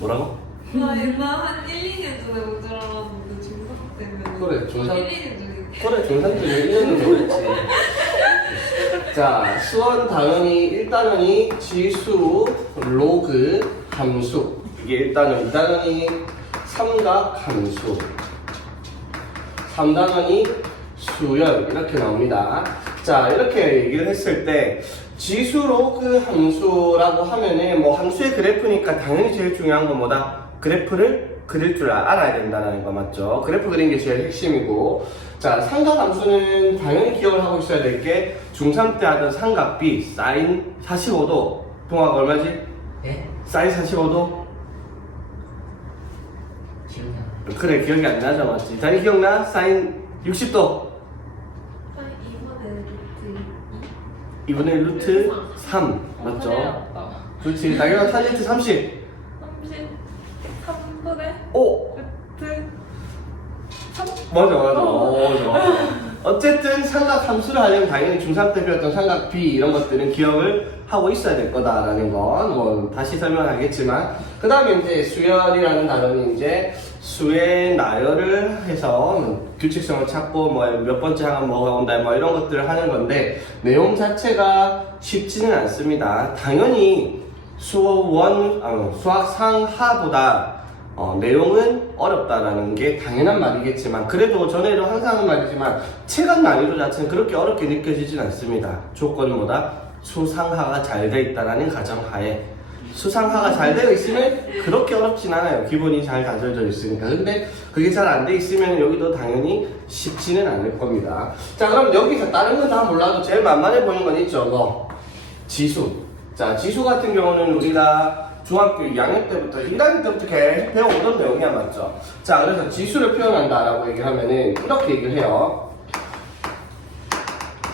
뭐라고? 나 옛날 한 1, 2년 전에 온 줄 알았는데 중3 때문에 그래, 중3. 1, 2년 전에 그래, 중상도 1년도 모르겠지. 자, 수원 당연히 1단원이 지수, 로그, 함수. 이게 1단원, 2단원이 삼각 함수. 3단원이 수열. 이렇게 나옵니다. 자, 이렇게 얘기를 했을 때, 지수, 로그, 함수라고 하면은, 뭐, 함수의 그래프니까 당연히 제일 중요한 건 뭐다? 그래프를 그릴 줄 알아야 된다는 거 맞죠? 그래프 그리는 게 제일 핵심이고, 자, 삼각함수는 당연히 기억을 하고 있어야 될 게 중3 때 하던 삼각비 사인 45도 동화가 얼마지? 네? 사인 45도? 기억이 안 나. 그래, 기억이 안 나죠, 맞지? 다니 기억나? 사인 60도 아, 이번에 루트 2분의 루트 3 맞죠? 그렇지, 당연한 탄젠트 30 33분의 5 루트 3 맞아 좋아. 어쨌든 삼각 함수를 하려면 당연히 중3 때 배웠던 삼각비 이런 것들은 기억을 하고 있어야 될 거다라는 건 뭐 다시 설명하겠지만, 그 다음에 이제 수열이라는 단어는 이제 수의 나열을 해서 규칙성을 찾고 뭐 몇 번째 항은 뭐가 온다 뭐 이런 것들을 하는 건데, 내용 자체가 쉽지는 않습니다. 당연히 수학 상하보다 내용은 어렵다라는 게 당연한 말이겠지만, 그래도 전에도 항상 하는 말이지만 체감 난이도 자체는 그렇게 어렵게 느껴지진 않습니다. 조건은 뭐다? 수상하가 잘 돼 있다라는 가정하에. 수상하가 잘 되어 있으면 그렇게 어렵진 않아요. 기본이 잘 다져져 있으니까. 근데 그게 잘 안 돼 있으면 여기도 당연히 쉽지는 않을 겁니다. 자, 그럼 여기서 다른 건 다 몰라도 제일 만만해 보이는 건 있죠. 뭐 지수. 자, 지수 같은 경우는 우리가 중학교 2학년 때부터 1학년 때부터 계속 배워오던 내용이야, 맞죠? 자, 그래서 지수를 표현한다라고 얘기를 하면은 이렇게 얘기를 해요.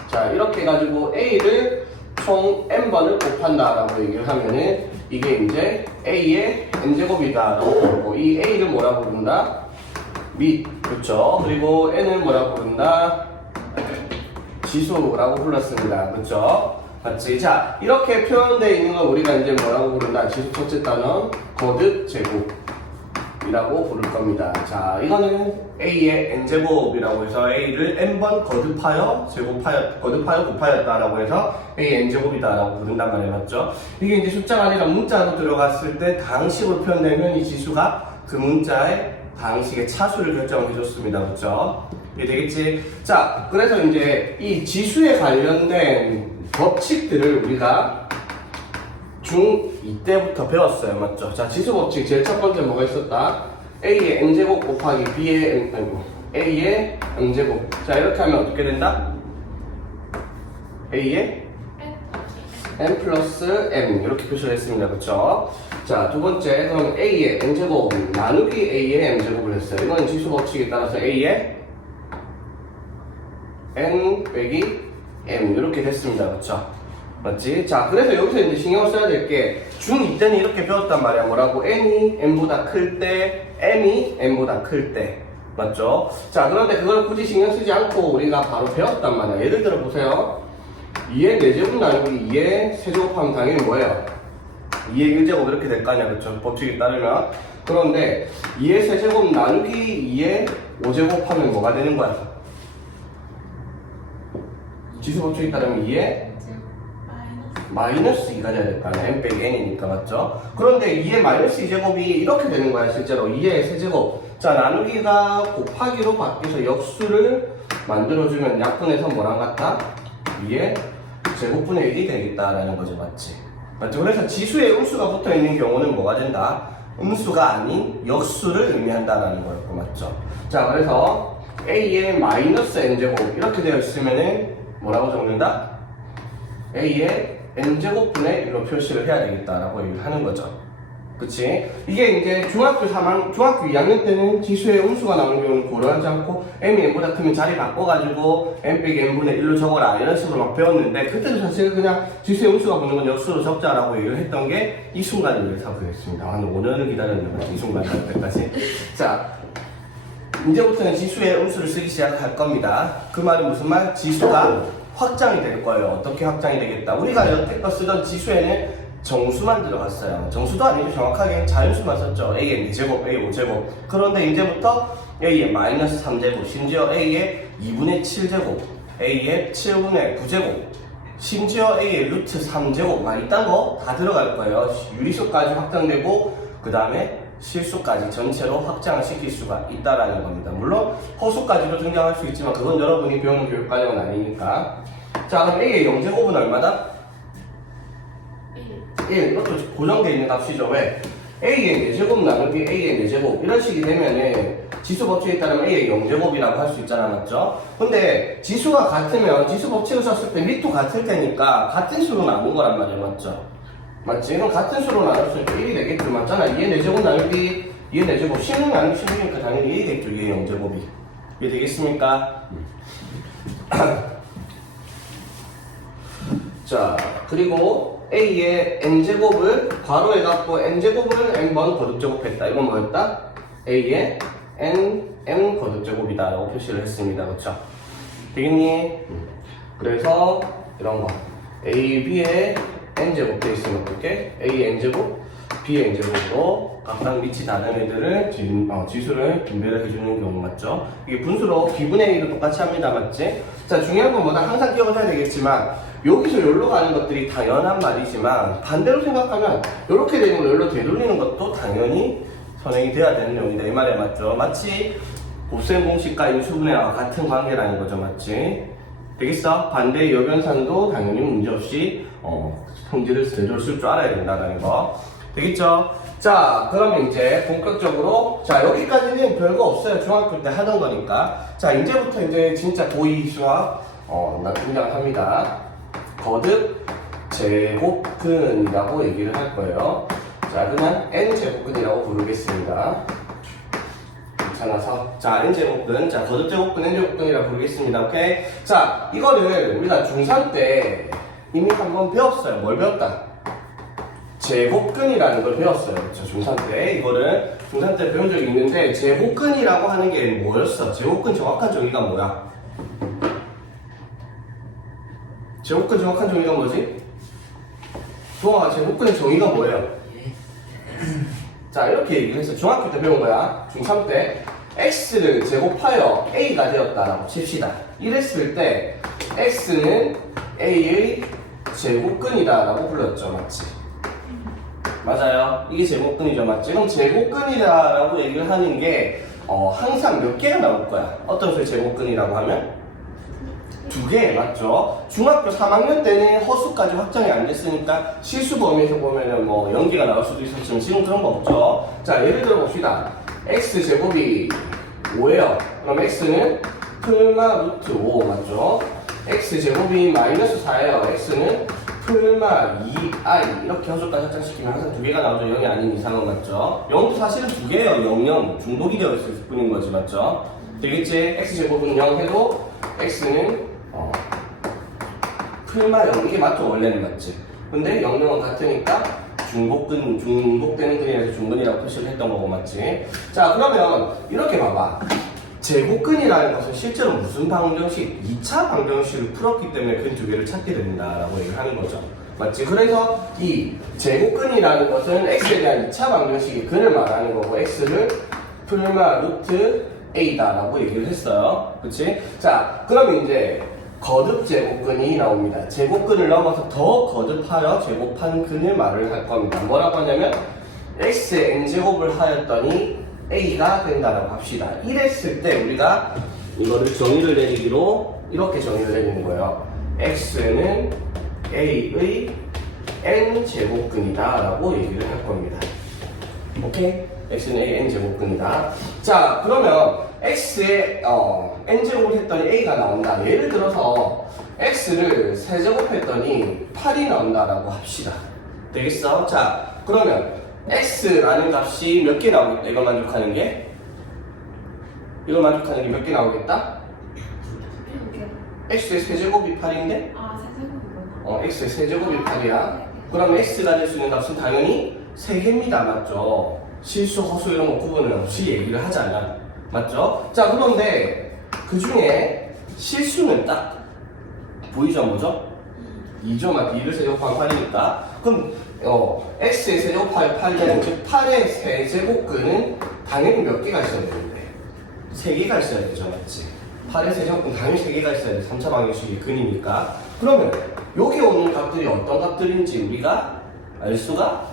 자, 이렇게 해가지고 A를 총 N번을 곱한다라고 얘기를 하면은 이게 이제 A의 N제곱이다라고 부르고, 이 A를 뭐라고 부른다? 밑, 그렇죠? 그리고 N은 뭐라고 부른다? 지수라고 불렀습니다. 그렇죠? 맞지? 자, 이렇게 표현되어 있는 걸 우리가 이제 뭐라고 부른다? 지수 첫째 단원 거듭 제곱이라고 부를 겁니다. 자, 이거는 A의 N제곱이라고 해서 A를 N번 거듭하여 제곱하여 거듭하여 곱하였다라고 해서 A의 N제곱이다라고 부른단 말이에요. 맞죠? 이게 이제 숫자가 아니라 문자로 들어갔을 때 다항식으로 표현되면 이 지수가 그 문자의 다항식의 차수를 결정해 줬습니다. 그렇죠? 이해 되겠지? 자, 그래서 이제 이 지수에 관련된 법칙들을 우리가 중2 때부터 배웠어요. 맞죠? 자, 지수 법칙 제일 첫 번째 뭐가 있었다? A의 N제곱 곱하기 B의 A의 N제곱. 자, 이렇게 하면 어떻게 된다? A의 N 플러스 M 이렇게 표시를 했습니다. 그쵸? 자, 두 번째, 그럼 A의 N제곱 나누기 A의 M제곱을 했어요. 이건 지수 법칙에 따라서 A의 N 빼기 M 이렇게 됐습니다. 그쵸? 맞지? 자, 그래서 여기서 이제 신경을 써야 될 게 중2 때는 이렇게 배웠단 말이야. 뭐라고? N이 M보다 클 때, M이 M보다 클 때. 맞죠? 자, 그런데 그걸 굳이 신경 쓰지 않고 우리가 바로 배웠단 말이야. 예를 들어 보세요. 2의 4제곱 나누기 2의 세제곱하면 당연히 뭐예요? 2의 1제곱 이렇게 될 거 아니야. 그쵸? 법칙에 따르면. 그런데 2의 세제곱 나누기 2의 5제곱 하면 뭐가 되는 거야? 지수 법칙에 따르면 2의 마이너스 2가 돼야 될 거 아니야. n 빼기 n이니까. 맞죠? 그런데 2의 마이너스 2제곱이 이렇게 되는 거야. 실제로 2의 세제곱. 자, 나누기가 곱하기로 바뀌어서 역수를 만들어주면 약분해서 뭐랑 같다? 2의 제곱분의 1이 되겠다라는 거죠. 맞지? 맞죠? 그래서 지수에 음수가 붙어 있는 경우는 뭐가 된다? 음수가 아닌 역수를 의미한다라는 거였고. 맞죠? 자, 그래서 A의 마이너스 n제곱 이렇게 되어 있으면은 뭐라고 적는다? A의 N제곱분의 1로 표시를 해야 되겠다라고 얘기를 하는 거죠. 그치? 이게 이제 중학교 2학년 때는 지수의 음수가 나오는 경우는 고려하지 않고 M이 N보다 크면 자리 바꿔가지고 N 빼기 N분의 1로 적어라 이런 식으로 막 배웠는데, 그때도 사실 그냥 지수의 음수가 붙는 건 역수로 적자라고 얘기를 했던 게 이 순간을 위해서 그랬습니다. 한 5년을 기다렸는데 이 순간 갈 때까지. 자, 이제부터는 지수의 음수를 쓰기 시작할 겁니다. 그 말은 무슨 말? 지수가 확장이 될 거예요. 어떻게 확장이 되겠다? 우리가 여태껏 쓰던 지수에는 정수만 들어갔어요. 정수도 아니고 정확하게 자연수만 썼죠. A의 4제곱, A의 5제곱. 그런데 이제부터 A의 마이너스 3제곱, 심지어 A의 2분의 7제곱, A의 7분의 9제곱, 심지어 A의 루트 3제곱, 막 이딴 거 다 들어갈 거예요. 유리수까지 확장되고, 그 다음에 실수까지 전체로 확장을 시킬 수가 있다라는 겁니다. 물론 허수까지도 등장할 수 있지만 그건 여러분이 배우는 교육과정은 아니니까. 자, 그럼 A의 0제곱은 얼마다? 1. 이것도 고정되어 있는 값이죠. 왜? A의 4제곱 나누기 A의 4제곱 이런 식이 되면은 지수 법칙에 따르면 A의 0제곱이라고 할 수 있잖아, 맞죠? 근데 지수가 같으면 지수 법칙을 썼을 때 밑도 같을 테니까 같은 수로 나눈 거란 말이야, 맞죠? 맞지? 그럼 같은 수로 나눴을 때 1이 되겠죠, 맞잖아. 2의 4제곱 나누기 2의 4제곱 16 나누기 16이니까 당연히 1이 되겠죠, 2의 0제곱이. 이해 되겠습니까? 자, 그리고 A의 n제곱을 괄호에 갖고 n제곱을 n번 거듭제곱했다. 이건 뭐였다? A의 m 거듭제곱이다 라고 표시를 했습니다. 그쵸? 되겠니? 그래서 이런 거 A, B의 n제곱 돼 있으면 어떻게? A의 n제곱, B의 n제곱으로 각각 밑이 다른 애들을 지수를 분배를 해주는 경우 맞죠? 이게 분수로 B분의 1을 똑같이 합니다. 맞지? 자, 중요한 건 뭐다? 항상 기억을 해야 되겠지만 여기서 여기로 가는 것들이 당연한 말이지만 반대로 생각하면 이렇게 되는 거 여기로 되돌리는 것도 당연히 선행이 돼야 되는 내용이다. 이 말에 맞죠? 마치 곱셈 공식과 인수분해와 같은 관계라는 거죠. 맞지? 되겠어? 반대의 여변산도 당연히 문제없이 성질을 제대로 쓸 줄 알아야 된다는 거. 되겠죠? 자, 그러면 이제 본격적으로 자, 여기까지는 별거 없어요. 중학교 때 하던 거니까. 자, 이제부터 이제 진짜 고2 수학 등장을 합니다. 거듭 제곱근이라고 얘기를 할 거예요. 자, 그냥 n제곱근이라고 부르겠습니다. 괜찮아서. 자, n제곱근. 자, 거듭 제곱근, n제곱근이라고 부르겠습니다. 오케이? 자, 이거를 우리가 중3 때 이미 한번 배웠어요. 뭘 배웠다? 제곱근이라는 걸 배웠어요. 그렇죠? 중3 때. 이거를 중3 때 배운 적이 있는데, 제곱근이라고 하는 게 뭐였어? 제곱근 정확한 정의가 뭐야? 제곱근 정확한 정의가 뭐지? 동아가 제곱근의 정의가 뭐예요? 자, 이렇게 얘기를 해서 중학교 때 배운 거야. 중3 때 x를 제곱하여 a가 되었다라고 칩시다. 이랬을 때 x는 a의 제곱근이다라고 불렀죠. 맞지? 맞아요. 이게 제곱근이죠. 맞지? 그럼 제곱근이다라고 얘기를 하는 게 항상 몇 개가 나올 거야. 어떤 소리 제곱근이라고 하면? 2개, 맞죠? 중학교 3학년 때는 허수까지 확정이 안 됐으니까 실수 범위에서 보면은 뭐 0개가 나올 수도 있었지만 지금 그런 거 없죠? 자, 예를 들어 봅시다. x제곱이 5예요. 그럼 x는 풀마 루트 5, 맞죠? x제곱이 마이너스 4예요. x는 풀마 2i. 이렇게 허수까지 확장시키면 항상 2개가 나오죠. 0이 아닌 이상은, 맞죠? 0도 사실은 2개예요. 0, 0. 중복이 되어 있을 뿐인 거지, 맞죠? 되겠지? x제곱은 0 해도 x는 풀마 0, 이게 맞죠? 원래는 맞지? 근데 0, 0은 같으니까 중복되는 근이라서 중근이라고 표시를 했던 거고, 맞지? 자, 그러면 이렇게 봐봐. 제곱근이라는 것은 실제로 무슨 방정식? 2차 방정식을 풀었기 때문에 근 2개를 찾게 된다라고 얘기를 하는 거죠. 맞지? 그래서 이 제곱근이라는 것은 x에 대한 2차 방정식의 근을 말하는 거고, x를 풀마 루트 a다라고 얘기를 했어요. 그치? 자, 그럼 이제 거듭 제곱근이 나옵니다. 제곱근을 넘어서 더 거듭하여 제곱한 근을 말을 할 겁니다. 뭐라고 하냐면 x의 n제곱을 하였더니 a가 된다라고 합시다. 이랬을 때 우리가 이거를 정의를 내리기로 이렇게 정의를 내리는 거예요. x는 a의 n제곱근이다 라고 얘기를 할 겁니다. 오케이? x는 a n제곱근이다. 자, 그러면 x의 n제곱을 했더니 a가 나온다. 예를 들어서 x를 세제곱했더니 8이 나온다라고 합시다. 되겠어? 자, 그러면 x라는 값이 몇 개 나오겠다? 이걸 만족하는 게? 이걸 만족하는 게 몇 개 나오겠다? x의 세제곱이 8인데? 아, 세제곱이구나. x의 세제곱이 8이야. 그럼 x가 될 수 있는 값은 당연히 3개입니다. 맞죠? 실수, 허수 이런 거 구분을 없이 얘기를 하잖아. 맞죠? 자, 그런데 그 중에 실수는 딱 보이죠? 뭐죠? 2죠? 맞 2를 세제곱한 8이니까. 그럼 x의 세제곱하여 8되는 즉 8의 세제곱근은 당연히 몇 개가 있어야 되는데 3개가 있어야 되죠, 맞지? 8의 세제곱근 당연히 3개가 있어야 돼. 3차 방정식의 근이니까. 그러면 여기 오는 값들이 어떤 값들인지 우리가 알 수가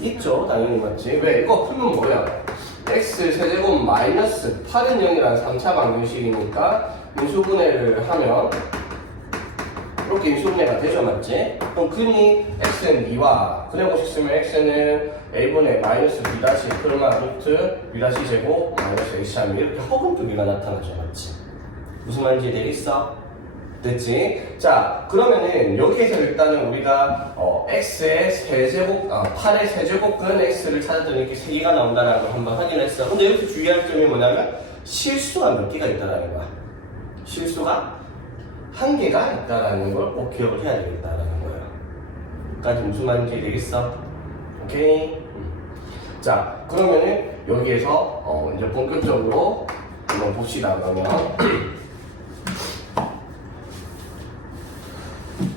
있죠, 당연히. 맞지? 왜? 이거 풀면 뭐야? x 세제곱 마이너스 8은 0이라는 3차 방정식이니까 인수분해를 하면 이렇게 인수분해가 되죠, 맞지? 그럼 근이 x는 2와 그래보고 싶으면 x는 a분의 마이너스 b 다시 풀마 루트 b 다시 제곱 마이너스 x 하면 이렇게 허근 두 개가 나타나죠, 맞지? 무슨 말인지 되겠어? 됐지? 자, 그러면은 여기에서 일단은 우리가 x의 세제곱, 8의 세제곱근 x를 찾았더니 이렇게 3개가 나온다는 걸 한번 확인했어. 근데 여기서 주의할 점이 뭐냐면 실수가 몇 개가 있다라는 거야. 실수가 1개가 있다라는 걸 꼭 기억을 해야 되겠다라는 거예요. 여기까지 무슨 말인지 되겠어? 오케이? 자, 그러면은 여기에서 이제 본격적으로 한번 봅시다. 그러면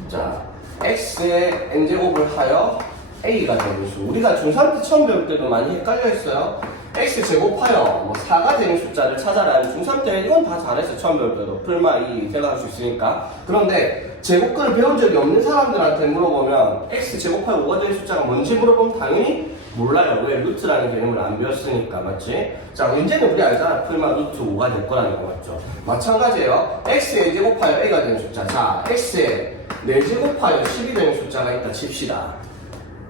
자, x의 n제곱을 하여 a가 되는 수. 우리가 중3 때 처음 배울 때도 많이 헷갈려 했어요. x 제곱하여 뭐 4가 되는 숫자를 찾아라. 중3 때 이건 다 잘했어. 처음 배울 때도. 풀마 2 생각할 수 있으니까. 그런데 제곱근을 배운 적이 없는 사람들한테 물어보면 x 제곱하여 5가 되는 숫자가 뭔지 물어보면 당연히 몰라요. 왜? 루트라는 개념을 안 배웠으니까. 맞지? 자, 이제는 우리 알잖아. 풀마 루트 5가 될 거라는 거 맞죠? 마찬가지예요. x의 제곱하여 a가 되는 숫자. 자, x의 4제곱하여 10이 되는 숫자가 있다 칩시다.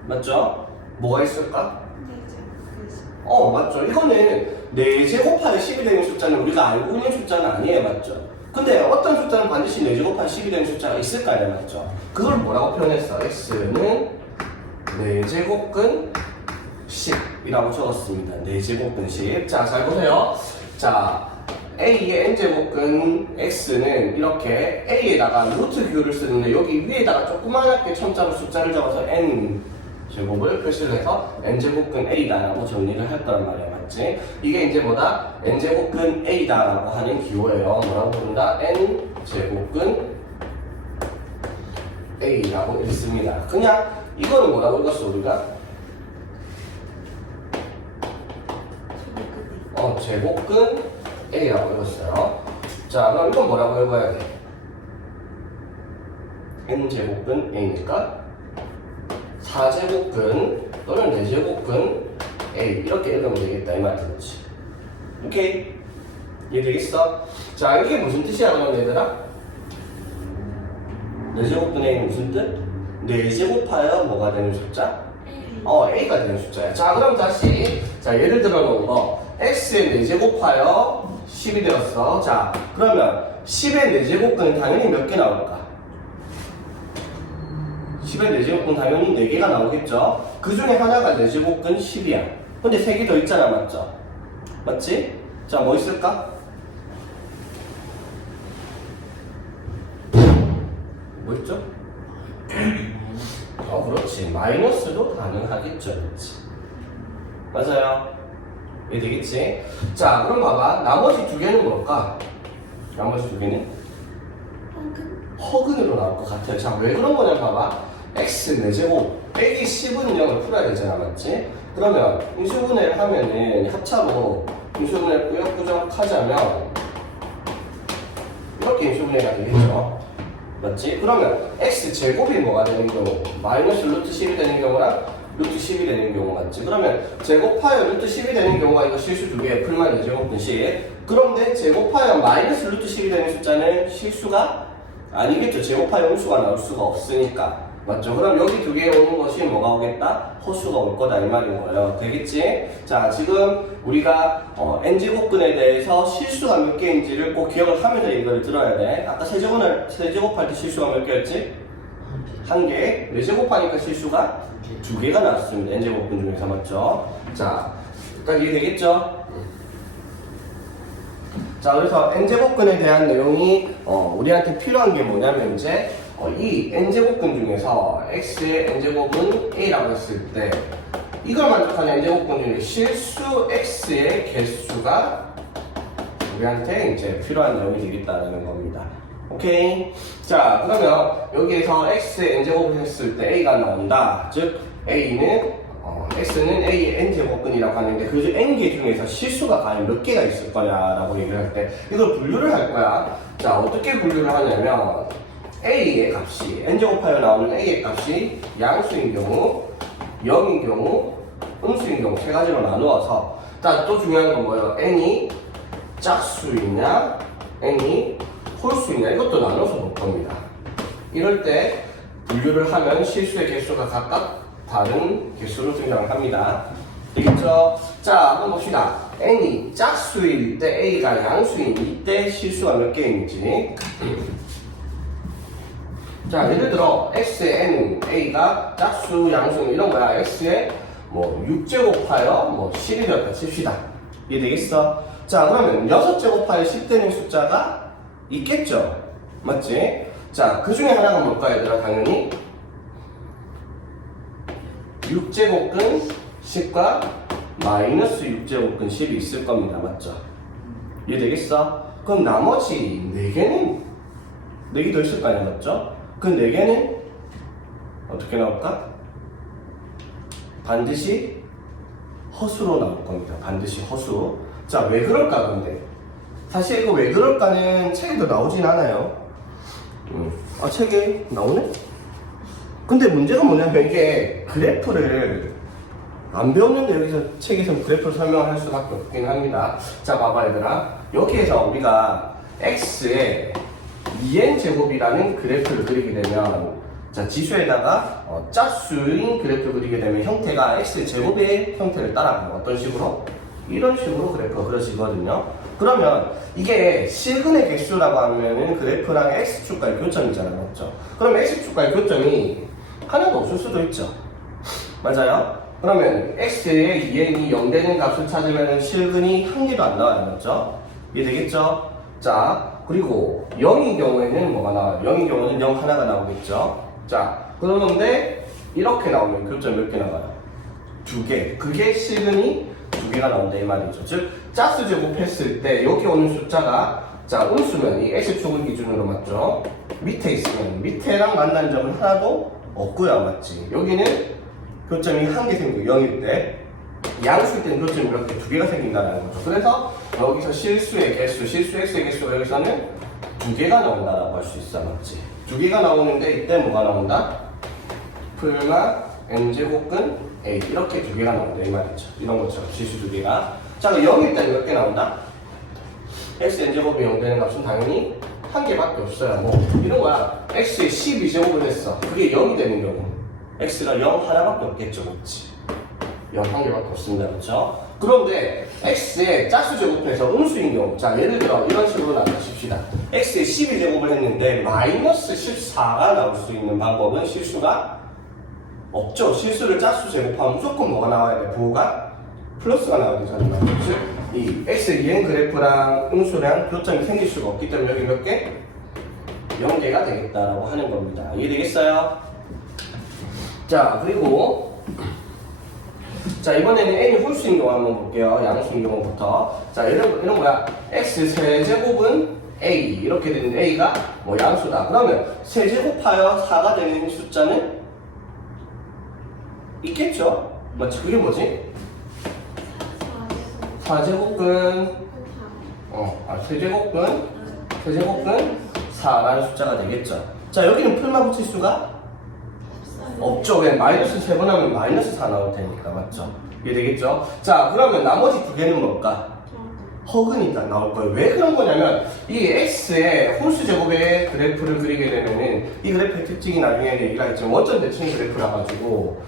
맞죠? 뭐가 있을까? 맞죠. 이거는 4제곱하여 10이 되는 숫자는 우리가 알고 있는 숫자는 아니에요. 맞죠? 근데 어떤 숫자는 반드시 4제곱하여 10이 되는 숫자가 있을 거 아니에요. 맞죠? 그걸 뭐라고 표현했어? x는 4제곱근 10이라고 적었습니다. 4제곱근 10. 자, 잘 보세요. 자, a의 n제곱근 x는 이렇게 a에다가 루트 기호를 쓰는데 여기 위에다가 조그맣게 첨자로 숫자를 적어서 n 제곱을 표시를 해서 n제곱근 a다라고 정리를 할 거란 말이야. 맞지? 이게 이제 뭐다? n제곱근 a다라고 하는 기호예요. 뭐라고 부른다? n제곱근 a라고 읽습니다. 그냥 이거는 뭐라고 읽었어 우리가? 제곱근 a라고 읽었어요. 자, 그럼 이건 뭐라고 읽어야 돼? n제곱근 a니까 4제곱근 또는 4제곱근 a 이렇게 읽으면 되겠다 이 말이지. 오케이? 이해되겠어? 자, 이게 무슨 뜻이야 그러면 얘들아? 4제곱근 a는 무슨 뜻? 4제곱하여 뭐가 되는 숫자? a가 되는 숫자야. 자, 그럼 다시 예를 들어 놓은 거 x의 4제곱하여 10이 되었어. 자, 그러면 10의 4제곱근은 당연히 몇 개 나올까? 10의 4제곱근 당연히 4개가 나오겠죠? 그 중에 하나가 4제곱근 10이야. 근데 3개 더 있잖아, 맞죠? 맞지? 자, 뭐 있을까? 뭐 있죠? 그렇지. 마이너스도 가능하겠죠, 그렇지? 맞아요. 이해되겠지? 자, 그럼 봐봐. 나머지 2개는 뭘까? 나머지 2개는? 허근으로 나올 것 같아요. 자, 왜 그런 거냐 봐봐. x 4제곱 빼기 10은 0을 풀어야 되잖아, 맞지? 그러면 인수분해를 하면은 합차로 인수분해를 꾸역꾸역 하자면 이렇게 인수분해가 되겠죠? 맞지? 그러면 x 제곱이 뭐가 되는 경우? 마이너스 루트 10이 되는 경우랑 루트 10이 되는 경우 맞지? 그러면 제곱하여 루트 10이 되는 경우가 이거 실수 2개 풀만 2제곱분 10. 그런데 제곱하여 마이너스 루트 10이 되는 숫자는 실수가 아니겠죠. 제곱하여 음수가 나올 수가 없으니까. 맞죠? 그럼 여기 2개에 오는 것이 뭐가 오겠다? 허수가 올 거다 이 말인 거예요. 되겠지? 자, 지금 우리가 n제곱근에 대해서 실수가 몇 개인지를 꼭 기억을 하면서 이걸 들어야 돼. 아까 세제곱할 때 실수가 몇 개였지? 1개. 4제곱하니까 실수가 2개가 나왔습니다. n제곱근 중에서. 맞죠? 자, 일단 이해되겠죠? 자, 그래서 n제곱근에 대한 내용이 우리한테 필요한 게 뭐냐면 이제 이 n제곱근 중에서 x의 n제곱은 a라고 했을 때 이걸 만족하는 n제곱근 중에 실수 x의 개수가 우리한테 이제 필요한 내용이 되겠다는 겁니다. 오케이. 자, 그러면 여기에서 x의 n제곱을 했을 때 a가 나온다. 즉, x는 a의 n제곱근이라고 하는데 그 n개 중에서 실수가 과연 몇 개가 있을 거냐라고 얘기를 할 때 이걸 분류를 할 거야. 자, 어떻게 분류를 하냐면 a의 값이 n제곱하여 나오는 a의 값이 양수인 경우, 0인 경우, 음수인 경우 세 가지로 나누어서 자, 또 중요한 건 뭐예요? n이 짝수이냐 n이 홀수이냐 이것도 나눠서 볼 겁니다. 이럴 때 분류를 하면 실수의 개수가 각각 다른 개수로 등장을 합니다. 되겠죠? 자, 한번 봅시다. n이 짝수일 때 a가 양수인 이때 실수가 몇 개 있는지. 자, 예를 들어 x의 n, a가 짝수, 양수 이런 거야. x의 뭐 6제곱하여 뭐 10이 되었다 칩시다. 이해되겠어? 자, 그러면 6제곱하여 10 되는 숫자가 있겠죠? 맞지? 자, 그 중에 하나가 뭘까 얘들아? 당연히 6제곱근 10과 마이너스 6제곱근 10이 있을 겁니다. 맞죠? 이해되겠어? 그럼 나머지 4개는 4개 더 있을 거 아니야? 맞죠? 그 4개는 어떻게 나올까? 반드시 허수로 나올 겁니다. 반드시 허수. 자, 왜 그럴까 근데? 사실 이거 왜 그럴까는 책에도 나오진 않아요. 아, 책에 나오네? 근데 문제가 뭐냐면 이게 그래프를 안 배웠는데 여기서 책에서 그래프를 설명할 수밖에 없긴 합니다. 자, 봐봐 얘들아. 여기에서 우리가 x의 2n제곱이라는 그래프를 그리게 되면 자, 지수에다가 짝수인 그래프를 그리게 되면 형태가 x제곱의 형태를 따라가요. 어떤 식으로? 이런 식으로 그래프가 그려지거든요. 그러면 이게 실근의 개수라고 하면은 그래프랑 x축과의 교점이잖아요. 맞죠? 그럼 x축과의 교점이 하나도 없을 수도 있죠. 맞아요? 그러면 x의 2n이 0 되는 값을 찾으면 실근이 한 개도 안 나와요. 맞죠? 이해되겠죠? 자, 그리고 0인 경우에는 뭐가 나와요? 0인 경우는 0 하나가 나오겠죠? 자, 그러는데 이렇게 나오면 교점 몇 개 나와요? 2개. 그게 실근이 2개가 나온다 이 말이죠. 즉, 짝수 제곱했을 때 여기 오는 숫자가 자, 음수면 이 x축을 기준으로 맞죠? 밑에 있으면 밑에랑 만난 점은 하나도 없고요. 맞지? 여기는 교점이 한 개 생기고 0일 때 양수일 때는 교점이 이렇게 2개가 생긴다는 거죠. 그래서 여기서 실수의 개수, 실수 x의 개수가 여기서는 2개가 나온다라고 할 수 있어. 맞지? 2개가 나오는데 이때 뭐가 나온다? 풀마 n제곱근 a 이렇게 2개가 나온다 이 말이죠. 이런 것처럼 실수 2개가. 자, 그럼 0일 때는 몇 개 나온다? x n제곱이 0 되는 값은 당연히 한 개밖에 없어요. 뭐 이런 거야. x에 12제곱을 했어. 그게 0이 되는 경우 x가 0 하나밖에 없겠죠. 그렇지? 0 한 개밖에 없습니다. 그렇죠? 그런데 x에 짝수 제곱해서 음수인 경우 자, 예를 들어 이런 식으로 나누십시다. x에 12제곱을 했는데 마이너스 14가 나올 수 있는 방법은 실수가 없죠. 실수를 짝수 제곱하면 무조건 뭐가 나와야 돼? 부호가 플러스가 나와야 되잖아요. 즉, 이 x 2n 그래프랑 음수랑 교점이 생길 수가 없기 때문에 여기 몇 개? 0개가 되겠다라고 하는 겁니다. 이해되겠어요? 자, 그리고 자, 이번에는 n이 홀수인 경우 한번 볼게요. 양수인 경우부터. 자, 이런 거야. x 세제곱은 a 이렇게 되는 a가 뭐 양수다. 그러면 세제곱하여 4가 되는 숫자는 있겠죠? 맞지? 그게 뭐지? 4제곱근 세제곱근 4라는 숫자가 되겠죠. 자, 여기는 풀마 붙일 수가 없죠. 왜? 마이너스 3번 하면 마이너스 4 나올 테니까. 맞죠? 이게 되겠죠? 자, 그러면 나머지 2개는 뭘까? 허근이 딱 나올 거예요. 왜 그런 거냐면 이 x의 홀수 제곱의 그래프를 그리게 되면은 이 그래프의 특징이 나중에 얘기가 있지만 원점 대칭 그래프라 가지고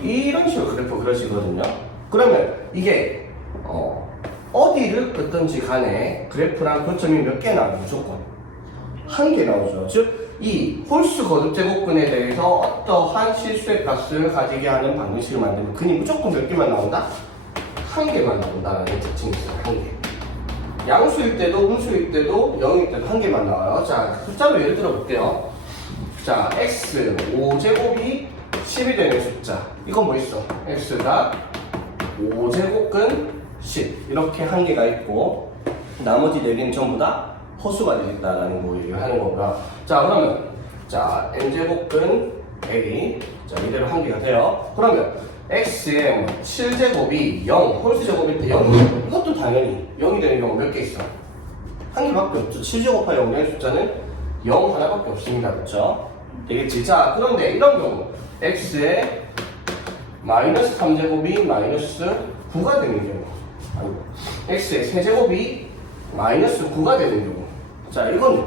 이런 식으로 그래프 그려지거든요. 그러면 이게 어디를 긋든지 간에 그래프랑 교점이 몇 개 나와요? 무조건 한 개 나오죠. 즉 이 홀수 거듭 제곱근에 대해서 어떠한 실수의 값을 가지게 하는 방정식을 만들면 근이 무조건 몇 개만 나온다? 한 개만 나온다는 특징이 있어요. 한 개. 양수일 때도 음수일 때도 0일 때도 한 개만 나와요. 자, 숫자로 예를 들어 볼게요. 자, x 5제곱이 10이 되는 숫자. 이건 뭐 있어? x가 5제곱근 10 이렇게 한 개가 있고 나머지 4개는 전부 다 허수가 되겠다라는 거 얘기를 하는 거고요. 자, 그러면 자 n제곱근 a 자 이대로 한 개가 돼요. 그러면 x의 뭐 7제곱이 0 홀수 제곱일 때 0이 이것도 당연히 0이 되는 경우 몇 개 있어? 한 개밖에 없죠. 7제곱하여 0의 숫자는 0 하나밖에 없습니다. 그렇죠? 되겠지? 자, 그런데 이런 경우 x의 마이너스 3제곱이 마이너스 9가 되는 경우 아이고 x의 세제곱이 마이너스 9가 되는 경우 자, 이거는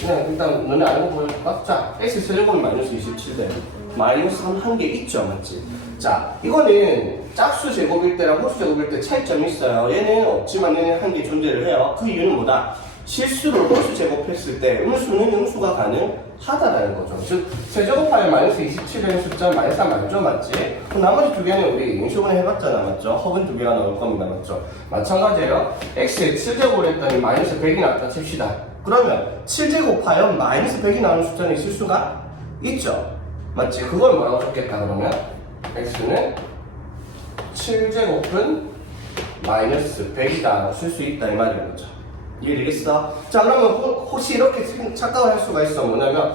그냥 일단 너네 아는 거 보여줄까? 자, x 세제곱이 마이너스 27대 마이너스 3 한 개 있죠, 맞지? 자, 이거는 짝수 제곱일 때랑 홀수 제곱일 때 차이점이 있어요. 얘는 없지만 얘는 한 개 존재를 해요. 그 이유는 뭐다? 실수로 홀수 제곱했을 때 음수는 음수가 가능하다라는 거죠. 즉, 세제곱하여 마이너스 27이라는 숫자는 마이너스 3 맞죠? 맞지? 그럼 나머지 두 개는 우리 인수분해 해봤잖아, 맞죠? 허분 두 개가 나올 겁니다, 맞죠? 마찬가지예요. x에 7제곱을 했더니 마이너스 100이 나왔다 칩시다. 그러면 7제곱하여 마이너스 100이 나오는 숫자는 있을 수가 있죠? 맞지? 그걸 뭐라고 적겠다 그러면? x는 7제곱은 마이너스 100이다 쓸 수 있다 이 말인 거죠. 이해되겠어? 자, 그러면 혹시 이렇게 착각을 할 수가 있어. 뭐냐면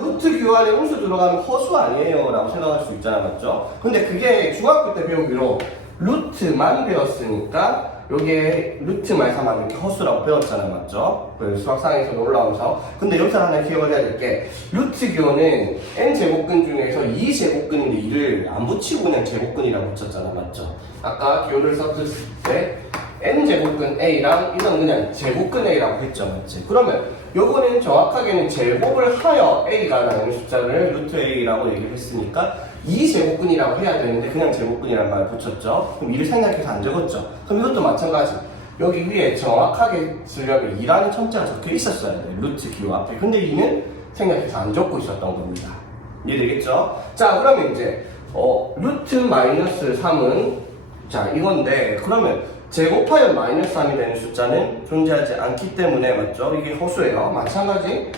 루트 교환에 음수 들어가면 허수 아니에요 라고 생각할 수 있잖아, 맞죠? 근데 그게 중학교 때 배우기로 루트만 배웠으니까 여기에 루트 말삼하면 이렇게 허수라고 배웠잖아, 맞죠? 그 수학상에서 올라오면서. 근데 여기서 하나 기억을 해야 될 게 루트 교는 n제곱근 중에서 2제곱근인데 2를 안 붙이고 그냥 제곱근이라고 붙였잖아, 맞죠? 아까 기호를 썼을 때 n제곱근 a랑 이건 그냥 제곱근 a라고 했죠, 맞지? 그러면 요거는 정확하게는 제곱을 하여 a가 나오는 숫자를 루트 a라고 얘기를 했으니까 2제곱근이라고 해야 되는데 그냥 제곱근이라는 말을 붙였죠. 그럼 2를 생략해서 안 적었죠. 그럼 이것도 마찬가지. 여기 위에 정확하게 쓰려면 2라는 첨자가 적혀 있었어야 돼요. 루트 기호 앞에. 근데 2는 생략해서 안 적고 있었던 겁니다. 이해되겠죠? 자, 그러면 이제 루트 마이너스 3은 자 이건데 그러면 제곱하여 마이너스 3이 되는 숫자는 존재하지 않기 때문에 맞죠? 이게 허수예요. 마찬가지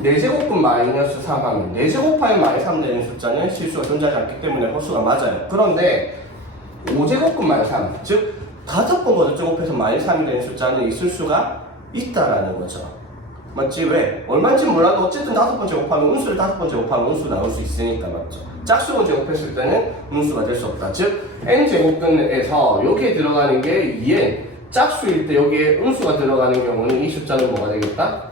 4제곱분 마이너스 3 하면 4제곱하여 마이너스 3 되는 숫자는 실수가 존재하지 않기 때문에 허수가 맞아요. 그런데 5제곱분 마이너스 3 즉 5번 거듭제곱해서 마이너스 3이 되는 숫자는 있을 수가 있다라는 거죠. 맞지? 왜? 얼마인지 몰라도 어쨌든 5번 제곱하면 음수를 5번 제곱하면 음수 나올 수 있으니까 맞죠? 짝수로 제곱했을 때는 음수가 될 수 없다. 즉 n제곱근에서 여기에 들어가는 게 2n 짝수일 때 여기에 음수가 들어가는 경우는 이 숫자는 뭐가 되겠다?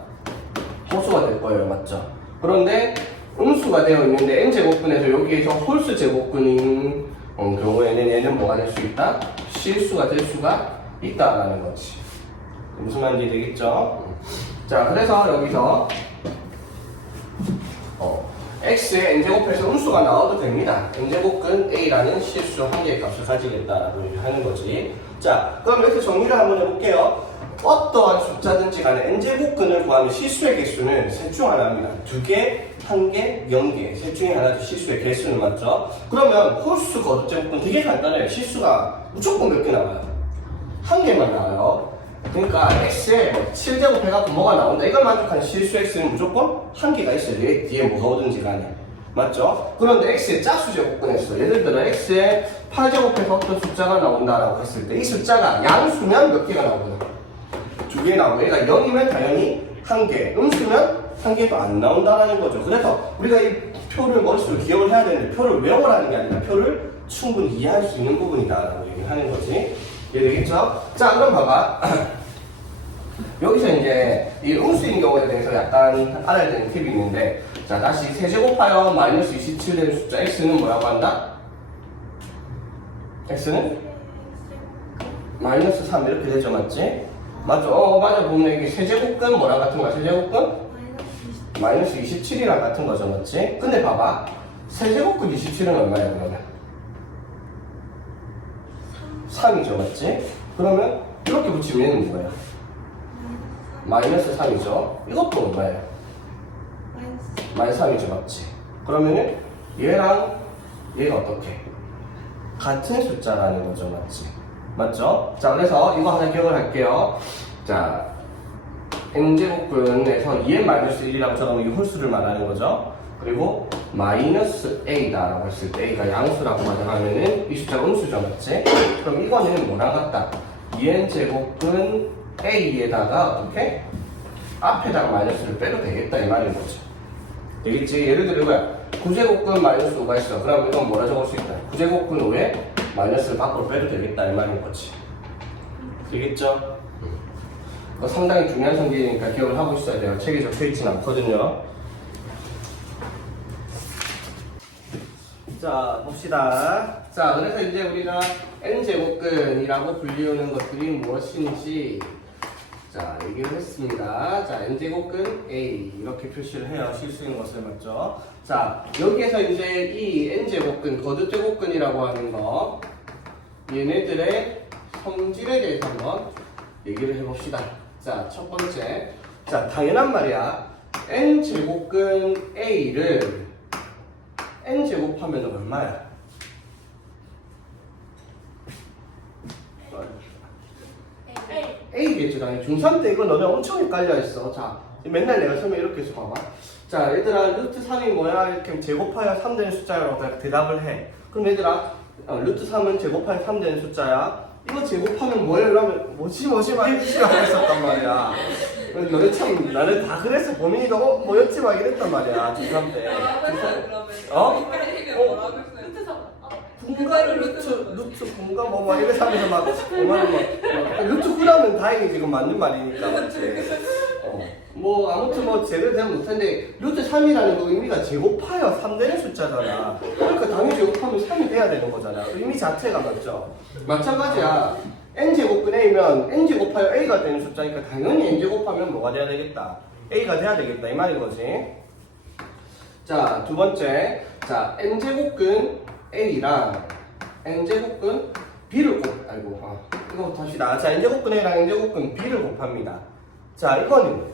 허수가 될 거예요, 맞죠? 그런데 음수가 되어 있는데 n제곱근에서 여기에서 홀수 제곱근인 경우에는 얘는 뭐가 될 수 있다? 실수가 될 수가 있다라는 거지. 무슨 말인지 되겠죠? 자, 그래서 여기서 x의 n제곱해서 음수가 나와도 됩니다. n제곱근 a라는 실수 한 개의 값을 가지겠다라고 하는 거지. 자, 그럼 여기서 정리를 한번 해볼게요. 어떠한 숫자든지 간에 n제곱근을 구하는 실수의 개수는 셋 중 하나입니다. 2개, 1개, 0개. 셋 중에 하나죠. 실수의 개수는 맞죠? 그러면 홀수 거듭제곱근 되게 간단해요. 실수가 무조건 몇 개 나와요? 한 개만 나와요. 그러니까 x에 7제곱 해갖고 뭐가 나온다. 이걸 만족하는 실수 x는 무조건 한 개가 있어요. 얘 뒤에 뭐가 오든지 간에. 맞죠? 그런데 x의 짝수 제곱근에서 예를 들어 x에 8제곱해서 어떤 숫자가 나온다라고 했을 때 이 숫자가 양수면 몇 개가 나오거든? 2개 나오고 얘가 0이면 당연히 한 개, 음수면 한 개도 안 나온다라는 거죠. 그래서 우리가 이 표를 머릿속으로 기억을 해야 되는데 표를 외워라는 게 아니라 표를 충분히 이해할 수 있는 부분이다라고 얘기를 하는 거지. 이해되겠죠? 자, 그럼 봐봐. 여기서 이제 이 음수인 경우에 대해서 약간 알아야 되는 팁이 있는데, 자, 다시 세제곱하여 마이너스 27 되는 숫자 x는 뭐라고 한다? x는 마이너스 3 이렇게 되죠, 맞지? 맞죠? 맞아. 보면 이게 세제곱근 뭐랑 같은 거야? 세제곱근? 마이너스 27이랑 같은 거죠, 맞지? 근데 봐봐. 세제곱근 27은 얼마야, 그러면? 3이죠, 맞지? 그러면 이렇게 붙이면 얘는 뭐예요? 마이너스 3이죠. 이것도 얼마예요? 마이너스 3이죠, 맞지? 그러면은 얘랑 얘가 어떻게? 같은 숫자라는 거죠, 맞지? 맞죠? 자, 그래서 이거 하나 기억을 할게요. 자, n제곱근에서 2n-1이라고 적으면 이 홀수를 말하는 거죠. 그리고 마이너스 a다라고 했을 때 a가 양수라고 가정하면은 이 숫자가 음수죠, 맞지? 그럼 이거는 뭐랑 같다? 2n제곱근 A에다가 어떻게? 앞에다가 마이너스를 빼도 되겠다 이 말인 거죠. 되겠지? 예를 들어 이거야. 9제곱근 마이너스 5가 있어. 그럼 이건 뭐라 적을 수 있다? 9제곱근 5에 마이너스를 밖으로 빼도 되겠다 이 말인 거지. 되겠죠? 이거 상당히 중요한 성질이니까 기억을 하고 있어야 돼요. 책에 적혀 있진 않거든요. 자, 봅시다. 자, 그래서 이제 우리가 n제곱근이라고 불리우는 것들이 무엇인지 자, 얘기를 했습니다. 자, n제곱근 A 이렇게 표시를 해요. 실수인 것을 맞죠? 자, 여기에서 이제 이 n제곱근, 거듭제곱근이라고 하는 거 얘네들의 성질에 대해서 한번 얘기를 해봅시다. 자, 첫 번째. 자, 당연한 말이야. n제곱근 A를 n제곱하면 얼마야? A겠죠, 당연히. 중3 때 이거 너네 엄청 헷갈려 있어. 자, 맨날 내가 설명 이렇게 해서 봐봐. 자, 얘들아, 루트 3이 뭐야? 이렇게 제곱하여 3 되는 숫자라고 대답을 해. 그럼 얘들아, 루트 3은 제곱하여 3 되는 숫자야. 이거 제곱하면 뭐야? 이러면 뭐지 막 이렇게 했었단 말이야. 너네 참, 나는 다 그랬어. 범인이 너무 뭐였지 막 이랬단 말이야. 중3 때. 뭐라고 했어요 그러면? 어? 헷갈리면 뭐라고 했어요? 루트 3 분가 루트 분가 뭐 막 이래서 하면서 막 얼마나 막 루트 후라면 다행히 지금 맞는 말이니까 맞지. 뭐 아무튼 뭐 제대로 되면 못했는데 루트 3이라는 거 의미가 제곱하여 3 되는 숫자잖아. 그러니까 당연히 제곱하면 3이 돼야 되는 거잖아. 의미 자체가 맞죠. 마찬가지야. n제곱근 A면 n제곱하여 A가 되는 숫자니까 당연히 n제곱하면 뭐가 돼야 되겠다. A가 돼야 되겠다 이 말인 거지. 자, 두 번째. 자, n제곱근 A랑 n제곱근 B를 이거 다시 나. 자, n제곱근 A랑 n제곱근 B를 곱합니다. 자, 이거는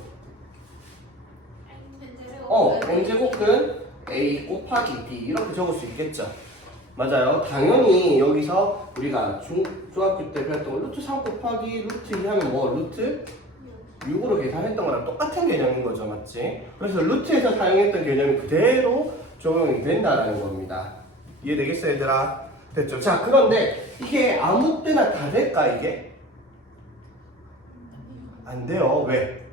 n제곱근 A 곱하기 B 이렇게 적을 수 있겠죠. 맞아요. 당연히 여기서 우리가 중학교 때 배웠던 거 루트 3 곱하기 루트 2 하면 뭐 루트 6으로 계산했던 거랑 똑같은 개념인 거죠. 맞지? 그래서 루트에서 사용했던 개념이 그대로 적용이 된다는 겁니다. 이해되겠어요, 얘들아? 됐죠? 자, 그런데 이게 아무 때나 다 될까, 이게? 안 돼요. 왜?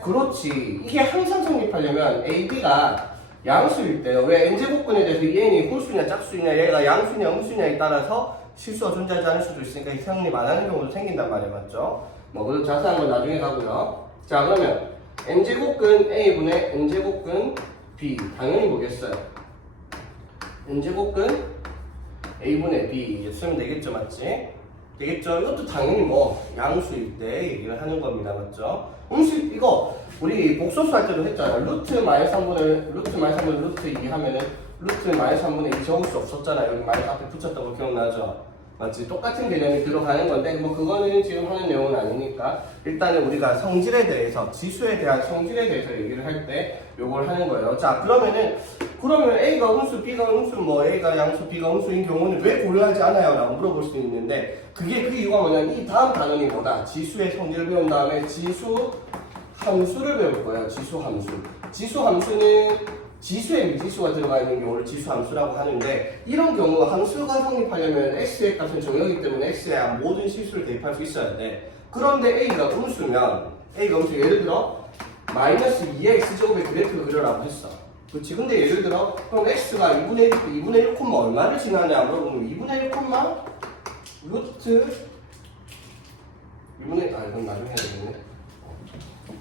그렇지. 이게 항상 성립하려면 AB가 양수일 때요. 왜 n제곱근에 대해서 이 n이 홀수냐 짝수냐 얘가 양수냐 음수냐에 따라서 실수가 존재하지 않을 수도 있으니까 이 성립 안 하는 경우도 생긴단 말이에요. 맞죠? 뭐 그런 자세한 건 나중에 가고요. 자, 그러면 n제곱근 A분의 n제곱근 B 당연히 뭐겠어요? n제곱근 A분의 B 쓰면 되겠죠, 맞지? 되겠죠? 이것도 당연히 뭐 양수일 때 얘기를 하는 겁니다, 맞죠? 음수 이거 우리 복소수 할 때도 했잖아. 루트 마이너스 3분의 루트 2 하면은 루트 마이너스 3분의 2 적을 수 없었잖아. 여기 마이너스 앞에 붙였던 거 기억나죠? 맞지? 똑같은 개념이 들어가는 건데 뭐 그거는 지금 하는 내용은 아니니까 일단은 우리가 성질에 대해서 지수에 대한 성질에 대해서 얘기를 할 때 요걸 하는 거예요. 자, 그러면 A가 음수, B가 음수, 뭐 A가 양수, B가 음수인 경우는 왜 고려하지 않아요? 라고 물어볼 수 있는데 그게 그 이유가 뭐냐면 이 다음 단원이 뭐다? 지수의 성질을 배운 다음에 지수 함수를 배울 거예요. 지수 함수. 지수 함수는 지수에 미지수가 들어가 있는 경우를 지수 함수라고 하는데 이런 경우 함수가 성립하려면 x의 값은 정형이기 때문에 x에 모든 실수를 대입할 수 있어야 돼. 그런데 a가 음수면 예를 들어 마이너스 2의 x제곱의 그래프를 그려라고 했어. 그렇지? 근데 예를 들어 그럼 x가 2분의 1, 얼마를 지나냐 물어보면 2분의 1, 루트 2분의 이건 나중에 해야 되겠네.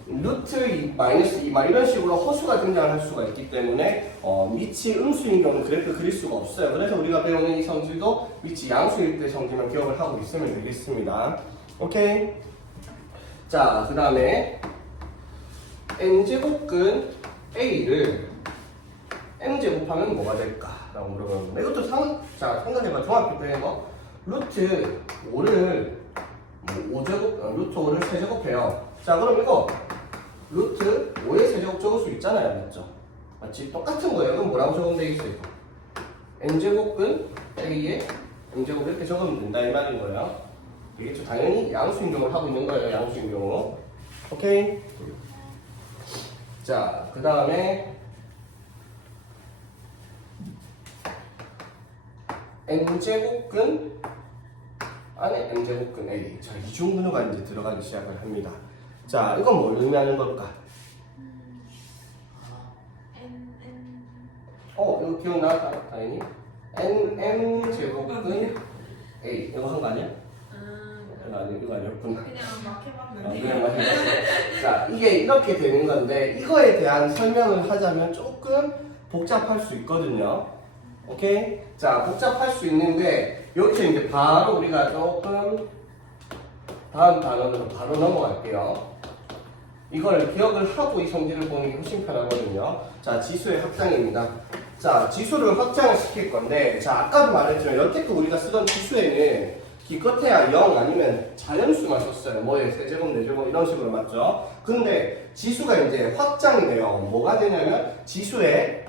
루트 2, 마이너스 2, 막 이런 식으로 허수가 등장할 수가 있기 때문에 밑이 음수인 경우는 그래프 그릴 수가 없어요. 그래서 우리가 배우는 이 성질도 밑이 양수일 때 성질만 기억을 하고 있으면 되겠습니다. 오케이? 자, 그 다음에 n제곱근 A를 n제곱하면 뭐가 될까? 라고 물어보는데 이것도 생각해봐. 중학교 때 루트 5를 루트 5를 세제곱해요. 자, 그럼 이거 루트 5의 세제곱 적을 수 있잖아요. 맞죠? 맞지? 똑같은 거예요. 그럼 뭐라고 적으면 되겠어요? n제곱근 A의 n제곱 이렇게 적으면 된다 이 말인 거예요. 되겠죠? 당연히 양수인 경우를 하고 있는 거예요. 양수인 경우. 오케이? 자, 그 다음에 n제곱근 안에 n제곱근 a. 자, 이중분호가 이제 들어가기 시작을 합니다. 자, 이건 뭘 의미하는 걸까? 이거 기억나? 다행히 nm 제곱근 a. 이거 한 거 아니야? 이거 아니었구나. 그냥 막 해봤는데. 그냥 막 해봤어. 자, 이게 이렇게 되는 건데 이거에 대한 설명을 하자면 조금 복잡할 수 있거든요. 오케이? 자, 복잡할 수 있는데 여기서 이제 바로 우리가 조금 다음 단원으로 바로 넘어갈게요. 이걸 기억을 하고 이 성질을 보는 게 훨씬 편하거든요. 자, 지수의 확장입니다. 자, 지수를 확장을 시킬 건데, 자, 아까도 말했지만 여태껏 우리가 쓰던 지수에는 기껏해야 0 아니면 자연수만 썼어요. 뭐에 세제곱, 네제곱 이런 식으로 맞죠? 근데 지수가 이제 확장이 돼요. 뭐가 되냐면 지수에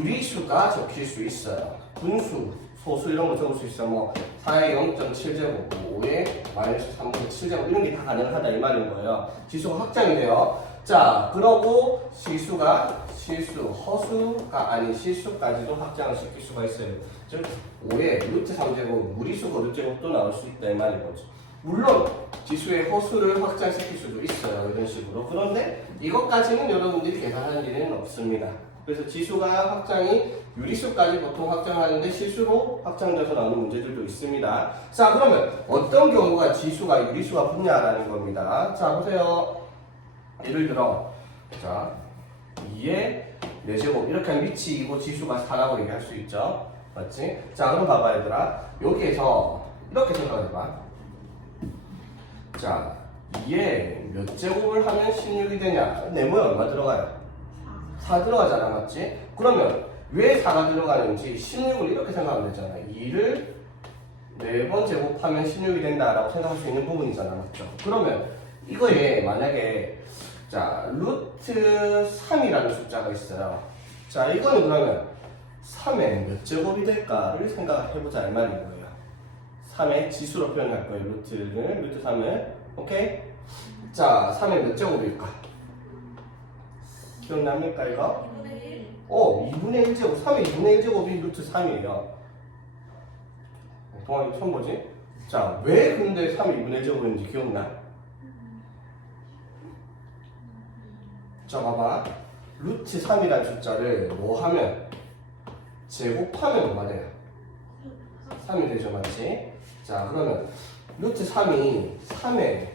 유리수가 적힐 수 있어요. 분수, 소수 이런 거 적을 수 있어요. 뭐 4의 0.7제곱, 5의 마이너스 3분의 7제곱 이런 게 다 가능하다 이 말인 거예요. 지수가 확장이 돼요. 자, 그러고 실수가 실수, 허수가 아닌 실수까지도 확장을 시킬 수가 있어요. 즉 5의 루트 3제곱, 무리수 거듭제곱도 나올 수 있다 이 말인 거죠. 물론 지수의 허수를 확장시킬 수도 있어요. 이런 식으로. 그런데 이것까지는 여러분들이 계산하는 일은 없습니다. 그래서 지수가 확장이 유리수까지 보통 확장하는데 실수로 확장돼서 나오는 문제들도 있습니다. 자, 그러면 어떤 경우가 지수가 유리수가 붙냐라는 겁니다. 자, 보세요. 예를 들어, 자, 2의 4제곱 이렇게 하면 미치이고 지수가 4라고 얘기할 수 있죠. 맞지? 자, 그럼 봐봐 얘들아. 여기에서 이렇게 생각해봐. 자, 2에 몇 제곱을 하면 16이 되냐? 네모에 얼마 들어가요? 4 들어가잖아, 맞지? 그러면 왜 4가 들어가는지 16을 이렇게 생각하면 되잖아. 2를 4번 제곱하면 16이 된다라고 생각할 수 있는 부분이잖아, 맞죠? 그러면 이거에 만약에 자, 루트 3이라는 숫자가 있어요. 자, 이거는 그러면 3의 몇 제곱이 될까를 생각을 해보자 이 말인 거예요. 3의 지수로 표현할 거예요. 루트 3을. 오케이? 자, 3의 몇 제곱일까? 기억납니까 이거? 2분의 1제곱. 3의 2분의 1제곱이 루트 3이에요. 동아리 처음 보지? 자, 왜 근데 3의 2분의 1제곱인지 기억나? 자, 봐봐. 루트 3이라는 숫자를 뭐 하면? 제곱하면 뭐가 돼요? 3이 되죠, 맞지? 자, 그러면 루트 3이 3의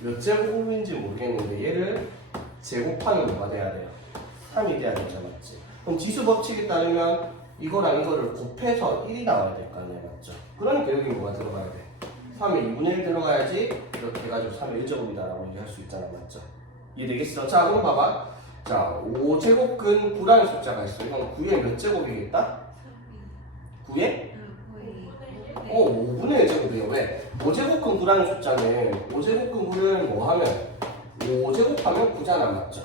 몇 제곱인지 모르겠는데 얘를 제곱하면 뭐가 돼야 돼요? 3이 돼야 되죠, 맞지? 그럼 지수 법칙에 따르면 이거랑 이거를 곱해서 1이 나와야 될 거 아니에요, 맞죠? 그러니까 여기 뭐가 들어가야 돼? 3의 2분의 1 들어가야지 이렇게 해가지고 3의 1제곱이다라고 얘기할 수 있잖아, 맞죠? 이해되겠어? 자, 그럼 봐봐. 자, 5제곱근 9라는 숫자가 있어. 이건 9의 몇 제곱이겠다? 9의? 5분의 1제곱이에요. 왜? 5제곱근 9라는 숫자는 5제곱근 9를 뭐 하면? 5제곱하면 9잖아, 맞죠?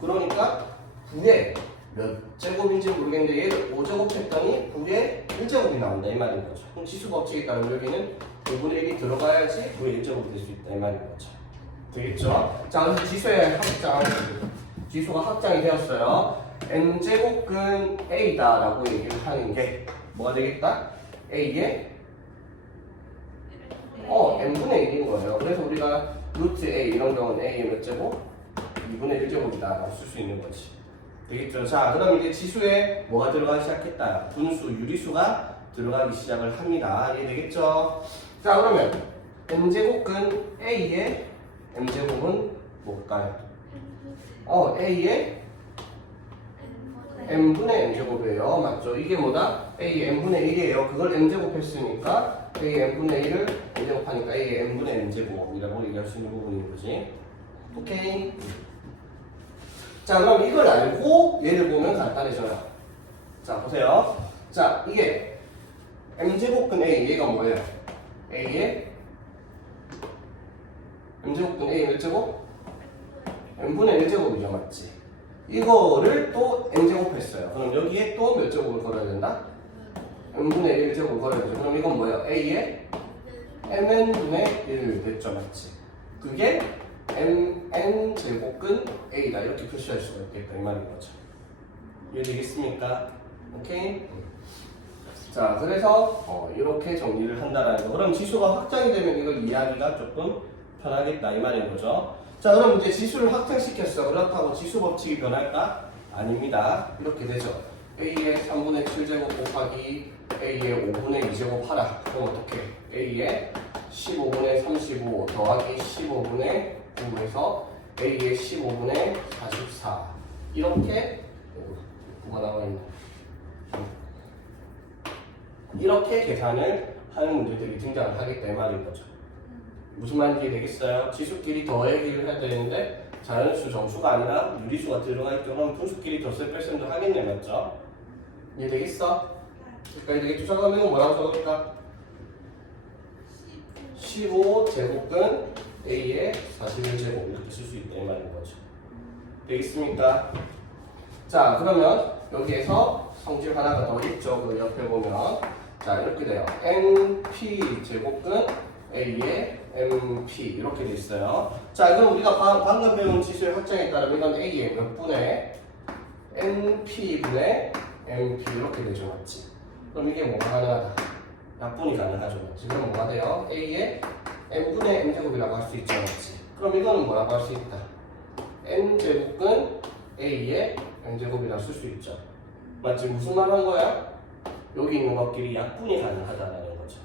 그러니까 9의 몇 제곱인지 모르겠는데 얘를 5제곱 했더니 9의 1제곱이 나온다 이 말인 거죠. 그럼 지수 법칙에 따르면 여기는 5분의 1이 들어가야지 9의 1제곱이 될 수 있다 이 말인 거죠. 되겠죠? 자, 그래서 지수의 확장, 지수가 확장이 되었어요. n제곱근 a다라고 얘기를 하는 게 뭐가 되겠다? a의 n분의 1인 거예요. 그래서 우리가 루트 a 이런 경우는 a의 몇 제곱? 2분의 1제곱이다라고 쓸 수 있는 거지. 되겠죠? 자, 그럼 이제 지수에 뭐가 들어가기 시작했다? 분수, 유리수가 들어가기 시작을 합니다. 이해되겠죠? 자, 그러면 n제곱근 a의 m제곱은 뭘까요? a의 m분의 n제곱이에요. 맞죠? 이게 뭐다? a의 m분의 1이에요. 그걸 n제곱 했으니까 a의 m분의 1을 n제곱하니까 a의 m분의 n제곱이라고 얘기할 수 있는 부분인 거지. 오케이? 자, 그럼 이걸 알고 얘를 보면 간단해져요. 자, 보세요. 자, 이게 m제곱근 a, 얘가 뭐예요? a의 m제곱근 a 몇 제곱? n분의 1제곱이죠, 맞지? 이거를 또 n제곱 했어요. 그럼 여기에 또 몇 제곱을 걸어야 된다? n분의 1제곱을 걸어야 되죠. 그럼 이건 뭐예요? a의 mn분의 1 됐죠, 맞지? 그게 mn제곱근 a다 이렇게 표시할 수가 있겠다 이 말인 거죠. 이해되겠습니까? 오케이? 자, 그래서 이렇게 정리를 한다라는 거. 그럼 지수가 확장이 되면 이걸 이해하기가 조금 편하겠다 이 말인 거죠. 자, 그럼 이제 지수를 확장시켰어. 그렇다고 지수 법칙이 변할까? 아닙니다. 이렇게 되죠. A의 3분의 7제곱 곱하기 A의 5분의 2제곱 하라. 그럼 어떻게? A의 15분의 35 더하기 15분의 9에서 A의 15분의 44 이렇게 뭐가 나와 있나? 이렇게 계산을 하는 문제들이 등장을 하겠다 이 말인 거죠. 무슨 말인지 되겠어요? 지수끼리 더하기를 해야 되는데 자연수 정수가 아니라 유리수가 들어가 있죠. 그럼 분수끼리 덧셈 뺄셈도 하겠네, 맞죠? 이해되겠어? 여기까지 되겠죠? 자, 그럼 이거 뭐라고 적을까? 15제곱근 A의 41제곱 이렇게 쓸 수 있다 이 말인 거죠. 되겠습니까? 자, 그러면 여기에서 성질 하나가 더 있죠. 그 옆에 보면 자, 이렇게 돼요. NP 제곱근 A의 MP 이렇게 돼 있어요. 자, 그럼 우리가 방금 배운 지수의 확장에 따르면 이건 A의 몇 분의 NP분의 MP 이렇게 되죠, 맞지? 그럼 이게 뭐가 가능하다? 약분이 가능하죠, 맞지? 그럼 뭐가 돼요? A의 N분의 N제곱이라고 할 수 있죠, 맞지? 그럼 이거는 뭐라고 할 수 있다? N제곱근 A의 N제곱이라고 쓸 수 있죠. 맞지? 무슨 말 한 거야? 여기 있는 것끼리 약분이 가능하다는 거죠.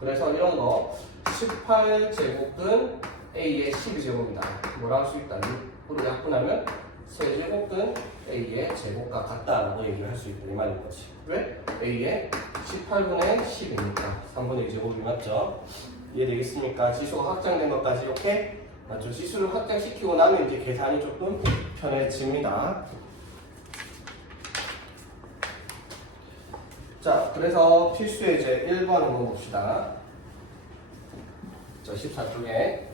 그래서 이런 거 18제곱근 A의 12제곱이다. 뭐라 할 수 있다? 6으로 약분하면 세제곱근 A의 제곱과 같다라고 얘기를 할 수 있다 이 말인 거지. 왜? A의 18분의 10이니까 3분의 2제곱이 맞죠? 이해되겠습니까? 지수가 확장된 것까지 이렇게 맞죠? 지수를 확장시키고 나면 이제 계산이 조금 편해집니다. 자, 그래서 필수의 이제 1번 한번 봅시다. 자, 14쪽에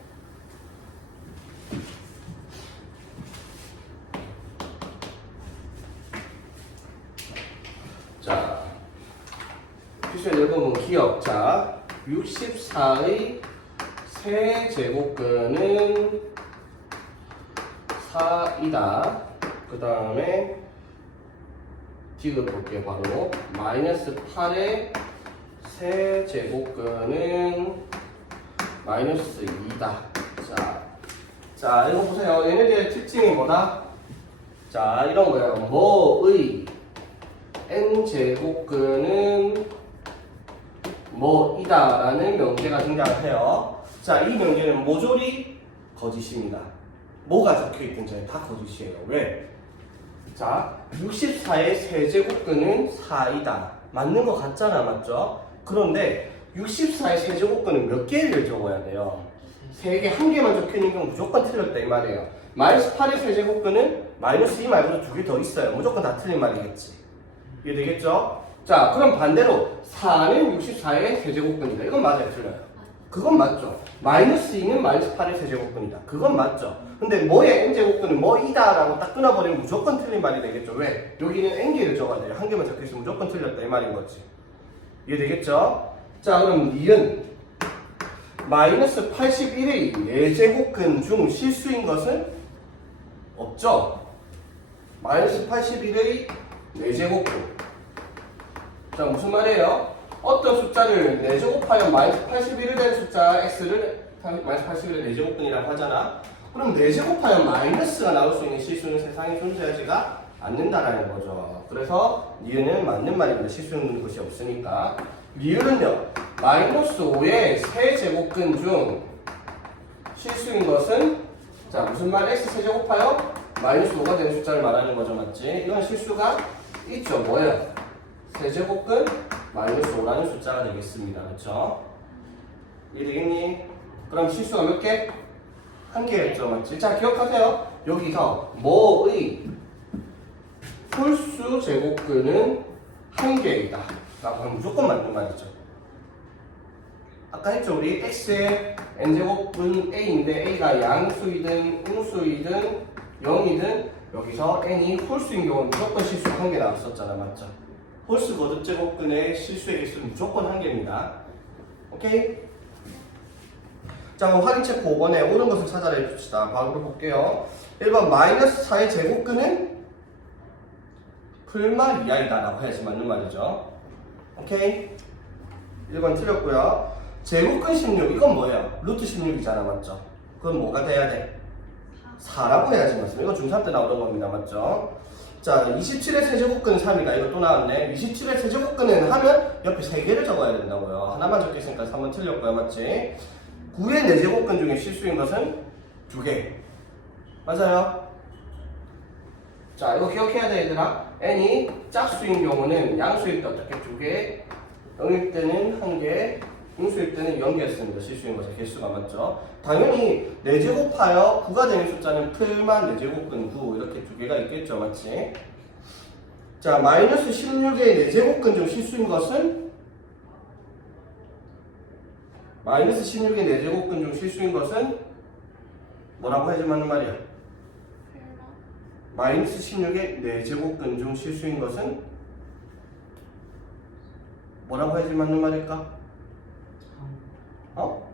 자, 필수의 1번은 기억자 64의 세제곱근은 4이다. 그 다음에 디귿 볼게요. 바로 마이너스 8의 세제곱근은 마이너스 2다. 자, 이거 보세요. 얘네들의 특징이 뭐다? 자, 이런 거예요. 뭐의 n제곱근은 뭐이다 라는 명제가 등장을 해요. 자, 이 명제는 모조리 거짓입니다. 뭐가 적혀있든 다 거짓이에요. 왜? 자, 64의 세제곱근은 4이다. 맞는 것 같잖아, 맞죠? 그런데 64의 세제곱근은 몇 개를 적어야 돼요? 3개, 1개만 적혀있는 건 무조건 틀렸다 이 말이에요. 마이너스 8의 세제곱근은 마이너스 2 말고도 2개 더 있어요. 무조건 다 틀린 말이겠지. 이해되겠죠? 자, 그럼 반대로 4는 64의 세제곱근이다. 이건 맞아요, 틀려요? 그건 맞죠. 마이너스 2는 마이너스 8의 세제곱근이다. 그건 맞죠. 근데 뭐의 n제곱근은 뭐이다 라고 딱 끊어버리면 무조건 틀린 말이 되겠죠. 왜? 여기는 n개를 적어야 돼요. 한 개만 적혀있으면 무조건 틀렸다 이 말인 거지. 이해되겠죠? 자, 그럼 니은 마이너스 81의 4제곱근 중 실수인 것은 없죠? 마이너스 81의 4제곱근. 자, 무슨 말이에요? 어떤 숫자를 4제곱하여 마이너스 81을 된 숫자 x를 마이너스 81의 4제곱근이라고 하잖아. 그럼 4제곱하여 마이너스가 나올 수 있는 실수는 세상에 존재하지가 않는다라는 거죠. 그래서 니은은 맞는 말입니다. 실수는 것이 없으니까. 리을은요, 마이너스 5의 세제곱근 중 실수인 것은 자, 무슨 말? x 세제곱하여 마이너스 5가 되는 숫자를 말하는 거죠, 맞지? 이건 실수가 있죠. 뭐예요? 세제곱근 마이너스 5라는 숫자가 되겠습니다. 그렇죠? 이해되겠니? 그럼 실수가 몇 개? 1개였죠, 맞지? 자, 기억하세요. 여기서 뭐의 홀수 제곱근은 1개이다 라고 하면 무조건 맞는 말이죠. 아까 했죠, 우리 x의 n제곱은 a인데 a가 양수이든 음수이든 0이든 여기서 n이 홀수인 경우는 무조건 실수가 1개 나왔었잖아, 맞죠? 홀수 거듭제곱근의 실수의 개수는 무조건 1개입니다. 오케이? 자, 그럼 확인체크 5번에 옳은 것을 찾아라 해줍시다. 바로 볼게요. 1번 마이너스 4의 제곱근은 풀마 이하이다 라고 해야지 맞는 말이죠. 오케이? 1번 틀렸고요. 제곱근 16 이건 뭐예요? 루트 16이잖아 맞죠? 그건 뭐가 돼야 돼? 4라고 해야지 맞습니다. 이거 중3 때 나오던 겁니다 맞죠? 자 27의 세제곱근은 3이다. 이거 또 나왔네. 27의 세제곱근은 하면 옆에 3개를 적어야 된다고요. 하나만 적겠으니까 3번 틀렸고요 맞지? 9의 4제곱근 중에 실수인 것은 2개 맞아요? 자 이거 기억해야 돼 얘들아. n이 짝수인 경우는 양수일 때 어떻게 2개, 0일 때는 1개, 인수일 때는 0개였습니다. 실수인 것의 개수가 맞죠? 당연히 4제곱하여 9가 되는 숫자는 풀만 4제곱근 9 이렇게 2개가 있겠죠 맞지? 자 마이너스 16의 4제곱근 중 실수인 것은 마이너스 16의 4제곱근 중 실수인 것은 뭐라고 해야지 맞는 말이야? 마이너스 16의 4제곱근 중 실수인 것은 뭐라고 해야지 맞는 말일까? 어?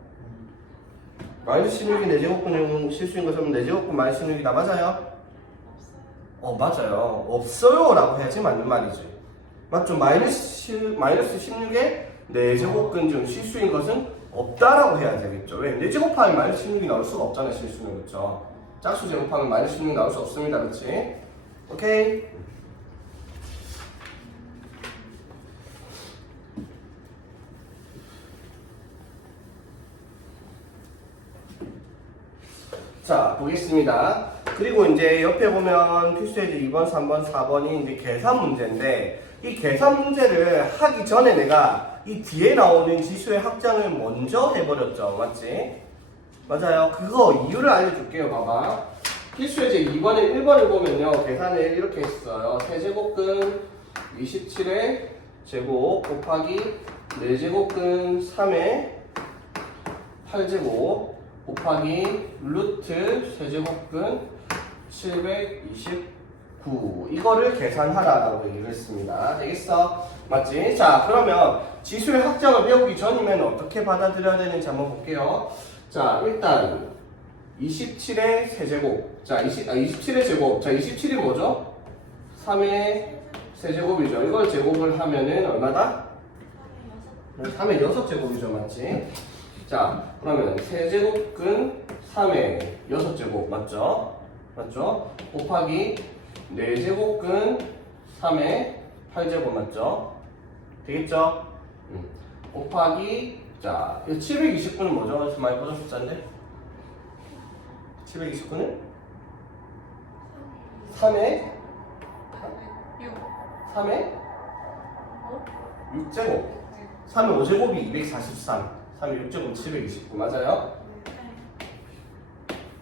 마이너스 16이 4제곱근 중 실수인 것은 4제곱근 마이너스 16이다 맞아요? 맞아요. 없어요 라고 해야지 맞는 말이지. 맞죠? 마이너스 16의 4제곱근 중 실수인 것은 없다라고 해야 되겠죠. 왜? 4제곱하면 마이너스 16이 나올 수가 없잖아요 실수는. 그렇죠? 짝수 제곱하면 마이너스 16이 나올 수 없습니다. 그렇지? 오케이? 자, 보겠습니다. 그리고 이제 옆에 보면 필수예제 2번, 3번, 4번이 이제 계산 문제인데 이 계산 문제를 하기 전에 내가 이 뒤에 나오는 지수의 확장을 먼저 해버렸죠. 맞지? 맞아요. 그거 이유를 알려줄게요. 봐봐. 필수예제 2번에 1번을 보면요. 계산을 이렇게 했어요. 세제곱근 27의 제곱 곱하기 4제곱근 3의 8제곱 곱하기 루트 세제곱근 729 이거를 계산하라라고 얘기를 했습니다. 되겠어? 맞지? 자 그러면 지수의 확장을 배우기 전이면 어떻게 받아들여야 되는지 한번 볼게요. 자 일단 27의 세제곱 자 27의 제곱 자 27이 뭐죠? 3의 세제곱이죠. 이걸 제곱을 하면은 얼마다? 3의 6제곱이죠. 맞지? 자, 그러면 세제곱근 3의 6제곱 맞죠? 맞죠? 곱하기 4제곱근 3의 8제곱 맞죠? 되겠죠? 곱하기 자, 729는 뭐죠? 많이 보던 숫자인데 729는 3의 6제곱 3의 5제곱이 243 3의 6제곱 729 맞아요?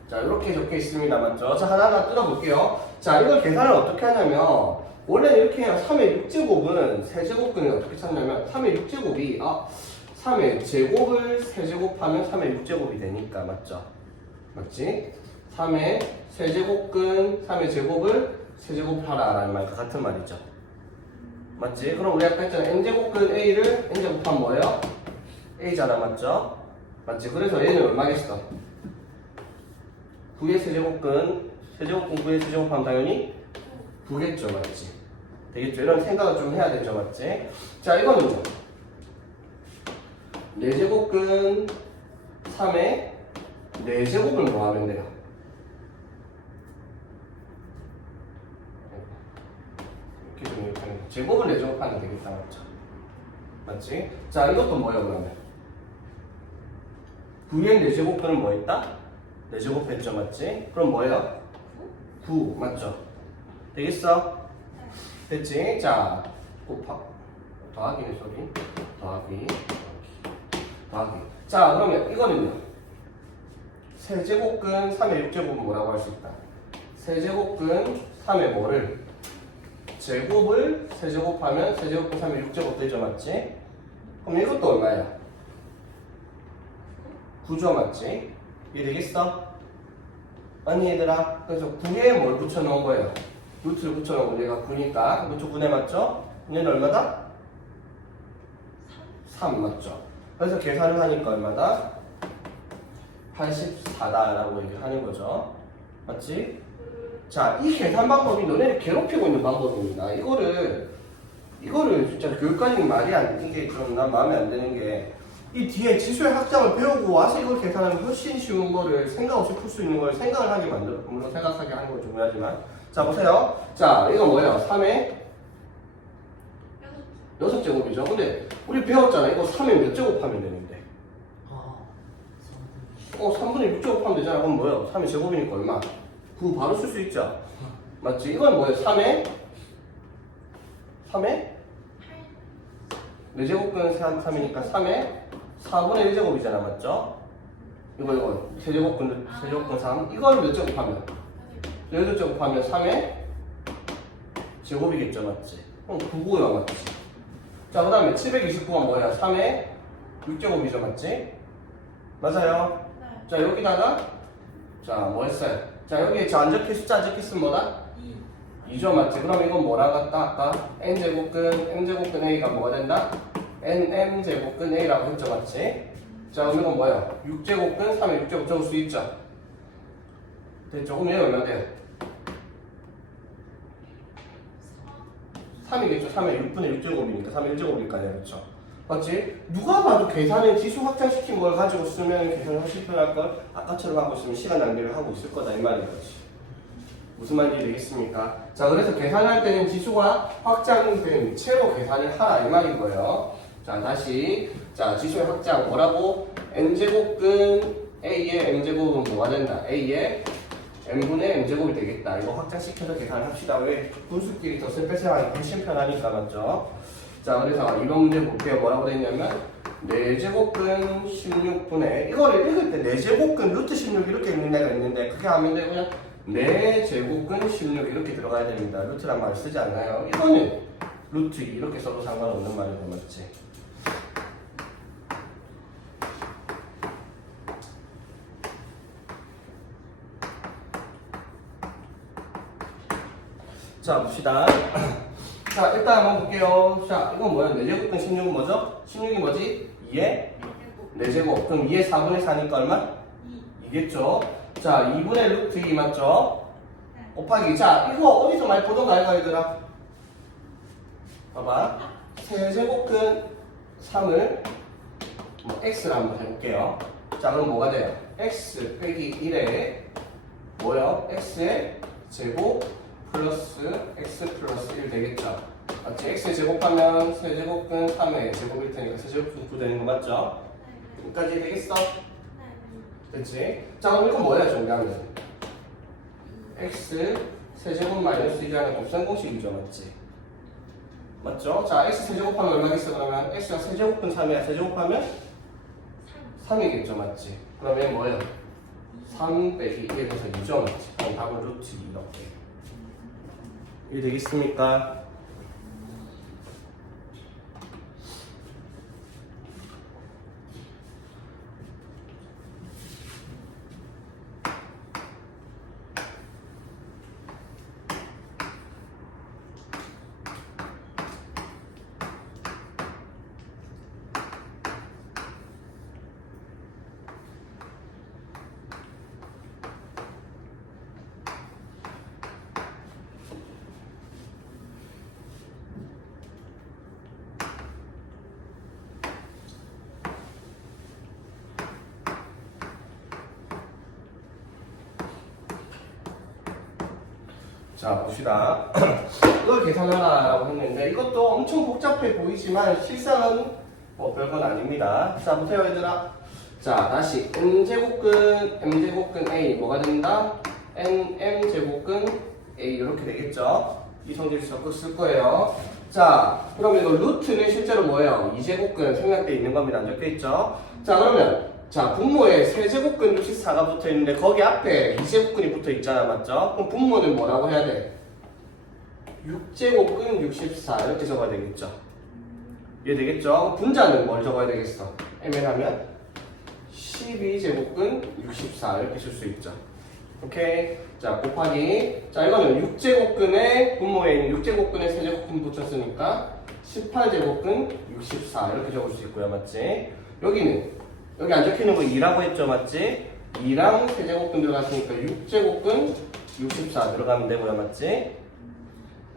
자 이렇게 적혀 있습니다. 맞죠? 자 하나하나 뜯어볼게요. 자 이걸 계산을 어떻게 하냐면 원래 이렇게 해요. 3의 6제곱은 세제곱근을 어떻게 찾냐면 3의 6제곱이 3의 제곱을 세제곱하면 3의 6제곱이 되니까 맞죠? 맞지? 3의 세제곱근 3의 제곱을 세제곱하라 라는 말과 같은 말이죠. 맞지? 그럼 우리 아까 했잖아. n제곱근 a를 n제곱하면 뭐예요? a잖아 맞죠? 맞지? 그래서 얘는 얼마겠어? 9의 세제곱근 9의 세제곱하면 당연히 9겠죠 맞지? 되겠죠? 이런 생각을 좀 해야 되죠 맞지? 자 이거는요 4제곱근 3의 4제곱을 뭐 하면 돼요? 이렇게 좀 이렇게 하면 제곱을 4제곱하면 되겠다 맞죠? 맞지? 자 이것도 뭐예요 그러면? 9의 4제곱근은 뭐 했다? 4제곱 했죠 맞지? 그럼 뭐예요? 9 맞죠? 되겠어? 됐지? 자 더하기네 소리 더하기 자 그러면 이거는요 세제곱근 3의 6제곱은 뭐라고 할 수 있다? 세제곱근 3의 뭐를? 제곱을 세제곱하면 세제곱근 3의 6제곱 되죠 맞지? 그럼 이것도 얼마야? 9죠 맞지? 이해되겠어? 아니 얘들아 그래서 9에 뭘 붙여놓은 거예요? 루트를 붙여놓은 거 얘가 9니까 루트 9네 맞죠? 얘는 얼마다? 3 맞죠? 그래서 계산을 하니까 얼마다? 84다라고 얘기하는 거죠 맞지? 자 이 계산 방법이 너네를 괴롭히고 있는 방법입니다. 이거를 이거를 진짜 교육과정이 말이 안, 이게 좀 난 마음에 안 드는 게, 이 뒤에 지수의 확장을 배우고 와서 이걸 계산하면 훨씬 쉬운 거를 생각 없이 풀 수 있는 걸 생각을 하게 만들어. 물론 생각하게 하는 건 중요하지만. 자, 보세요. 자, 이거 뭐예요? 3의 6제곱이죠. 근데 우리 배웠잖아. 이거 3에 몇 제곱하면 되는데? 3분의 6제곱하면 되잖아. 그럼 뭐예요? 3의 제곱이니까 얼마? 9 바로 쓸 수 있죠. 맞지? 이건 뭐예요? 3의 4제곱근 3이니까 3의 4분의 1제곱이잖아. 맞죠? 이거 세제곱근 3 이걸 몇 제곱하면? 8제곱하면 3의 제곱이겠죠. 맞지? 그럼 9고요. 맞지? 자, 그 다음에 729가 뭐야? 3의 6제곱이죠. 맞지? 맞아요? 자, 여기다가 자, 뭐 했어요? 자, 여기에 안 적힌 숫자 안 적혔으면 뭐다? 2죠. 맞지? 그럼 이건 뭐라 갔다? 아까 n제곱근 a가 뭐가 된다? nm제곱근 a라고 했죠. 맞지? 자, 그럼 이건 뭐야? 6제곱근 3의 6제곱 적을 수 있죠? 됐죠? 그럼 얘가 얼마 돼요? 3이겠죠? 3의 6분의 6제곱이니까 3의 1제곱이니까요. 그렇죠? 맞지? 누가 봐도 계산에 지수 확장시킨 걸 가지고 쓰면 계산을 훨씬 편할 걸 아까처럼 하고 있으면 시간 낭비를 하고 있을 거다 이 말인 거지. 무슨 말인지 되겠습니까? 자, 그래서 계산할 때는 지수가 확장된 채로 계산을 하라 이 말인 거예요. 자, 다시 자, 지수의 확장 뭐라고? n제곱근 a의 m제곱은 뭐가 된다? a의 n분의 m제곱이 되겠다. 이거 확장시켜서 계산을 합시다. 왜? 분수끼리 덧셈 뺄셈하기 훨씬 편하니까. 맞죠? 자, 그래서 이번 문제 볼게요. 뭐라고 되냐면 4제곱근 16분의 이거를 읽을 때 4제곱근 루트 16 이렇게 읽는 애가 있는데 그게 하면 되고 그냥 4제곱근 16 이렇게 들어가야 됩니다. 루트란 말을 쓰지 않나요? 이거는 루트 2 이렇게 써도 상관없는 말이고. 맞지? 자, 봅시다. 자, 일단 한번 볼게요. 자, 이건 뭐야? 4제곱근 16은 뭐죠? 16이 뭐지? 2의 4제곱. 그럼 2의 4분의 4니까 얼마? 2겠죠? 자, 2분의 루트 2 맞죠? 곱하기. 자, 이거 어디서 많이 보던가 이거 얘들아? 봐봐. 세제곱근 3을 뭐 x를 한번 해볼게요. 자, 그럼 뭐가 돼요? x 빼기 1에 뭐요? x의 제곱 플러스 x 플러스 1 되겠죠? 맞지? x 제곱하면 세제곱근 3의 제곱일 테니까 세제곱근 9 되는 거 맞죠? 여기까지 되겠어? 됐지? 자, 그럼 이건 뭐야 정리하면? x 세제곱 마이너스 1이라는 곱셈 공식이죠. 맞지? 맞죠? 자, x 세제곱하면 얼마겠어 그러면? x가 세제곱근 3이야. 세제곱하면 3이겠죠. 맞지? 그러면 뭐예요? 3 빼기 1에서 2죠. 맞지? 그럼 답은 루트 2 이렇게 이해 되겠습니까? 자, 봅시다. 이걸 계산하라고 했는데 이것도 엄청 복잡해 보이지만 실상은 뭐 별건 아닙니다. 자, 보세요 얘들아. 자, 다시 m제곱근 a 뭐가 된다? nm제곱근 a 이렇게 되겠죠? 이 성질을 적극 쓸 거예요. 자, 그럼 이거 루트는 실제로 뭐예요? 2제곱근 생략돼 있는 겁니다. 안 적혀 있죠? 자, 그러면 자, 분모에 세제곱근 64가 붙어 있는데 거기 앞에 2제곱근이 붙어 있잖아. 맞죠? 그럼 분모는 뭐라고 해야 돼? 6제곱근 64 이렇게 적어야 되겠죠? 이해 되겠죠? 분자는 뭘 적어야 되겠어? 애매하면 12제곱근 64 이렇게 쓸 수 있죠. 오케이? 자, 곱하기. 자, 이거는 6제곱근에 분모에 있는 6제곱근에 세제곱근 붙였으니까 18제곱근 64 이렇게 적을 수 있고요. 맞지? 여기는 여기 안 적혀있는 거 2라고 했죠. 맞지? 2랑 세제곱근 들어갔으니까 6제곱근 64 들어가면 되고요. 맞지?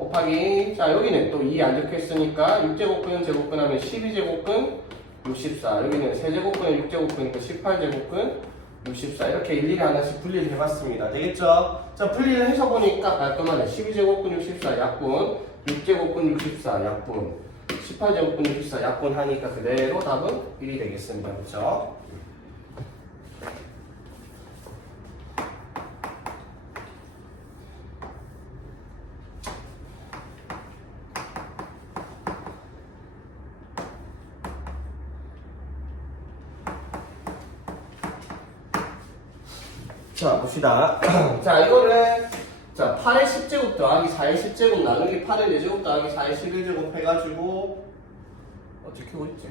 곱하기, 자 여기는 또 2 안 적혀있으니까 6제곱근 제곱근 하면 12제곱근 64, 여기는 세제곱근 6제곱근이니까 18제곱근 64, 이렇게 일일이 하나씩 분리를 해봤습니다. 되겠죠? 자 분리를 해서 보니까 깔끔하네. 12제곱근 64 약분, 6제곱근 64 약분, 18제곱근 64 약분 하니까 그대로 답은 1이 되겠습니다. 그렇죠? 자 봅시다. 자 이거를 자 8의 10제곱 더하기 4의 10제곱 나누기 8의 4제곱 더하기 4의 11제곱 해가지고 어떻게 오겠지?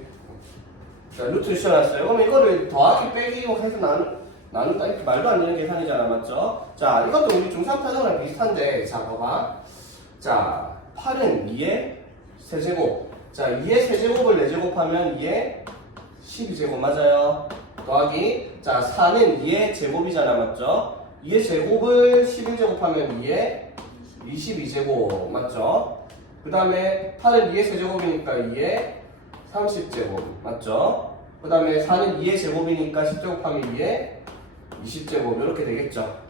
자 루트를 씌워놨어요. 그럼 이거를 더하기 빼기 해서 나눈다 이렇게 말도 안 되는 계산이잖아, 맞죠? 자 이것도 우리 중3타정이랑 비슷한데, 자 봐봐. 자 8은 2의 세제곱, 자 2의 세제곱을 4제곱하면 2의 12제곱 맞아요? 더하기, 자 4는 2의 제곱이잖아, 맞죠? 2의 제곱을 11제곱하면 2의 22제곱 맞죠? 그 다음에 8은 2의 세제곱이니까 2의 30제곱 맞죠? 그 다음에 4는 2의 제곱이니까 10제곱하면 2의 20제곱 이렇게 되겠죠?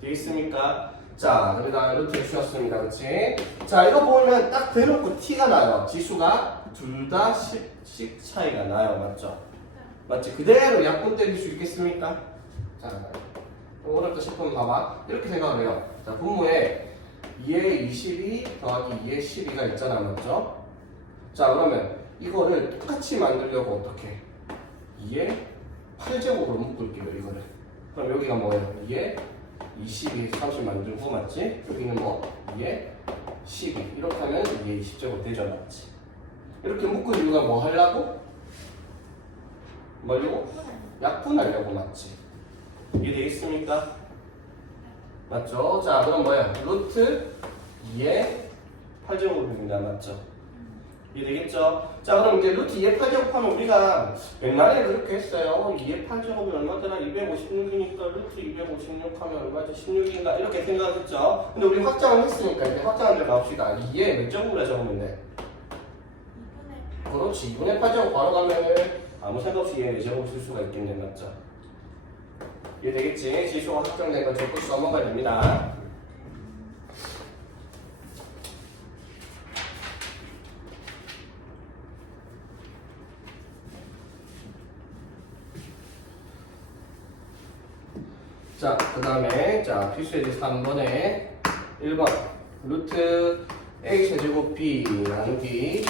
되겠습니까? 자, 그 다음에 루트를 씌웠습니다. 그치? 자, 이거 보면 딱 대놓고 T가 나요. 지수가 둘 다 10씩 차이가 나요. 맞죠? 맞지? 그대로 약분 때릴 수 있겠습니까? 자, 어렵다 싶으면 봐봐. 이렇게 생각을 해요. 자, 분모에 2의 22 더하기 2의 12가 있잖아. 맞죠? 자, 그러면 이거를 똑같이 만들려고 어떻게? 2의 8제곱으로 묶을게요. 이거를. 그럼 여기가 뭐예요? 2의 22, 30 만들고 맞지? 여기는 뭐? 2의 12 이렇게 하면 2의 20제곱 되죠. 맞지? 이렇게 묶을 이유가 뭐 하려고? 뭐려고? 약분하려고 맞지? 이해되겠습니까? 맞죠? 자 그럼 뭐야? 루트 2의 8제곱입니다. 맞죠? 이해되겠죠? 자 그럼 이제 루트 2의 8제곱 하면 우리가 맥라렌을 그렇게 했어요. 2의 8제곱이 얼마더라? 256이니까 루트 256 하면 얼마지? 16인가? 이렇게 생각했죠? 근데 우리 확장을 했으니까 이제 확장을 들어갑시다. 2의 몇 제곱이라 적으면 돼? 그렇지. 2분의 8제곱 바로 가면 아무 생각 없이 2의 4제곱 쓸 수가 있겠네. 맞죠? 이해되겠지? 지수가 확정된 건 적고 넘어가야 됩니다. 자, 그 다음에 자 필수예제 3번에 1번 루트 a 세제곱 b 나누기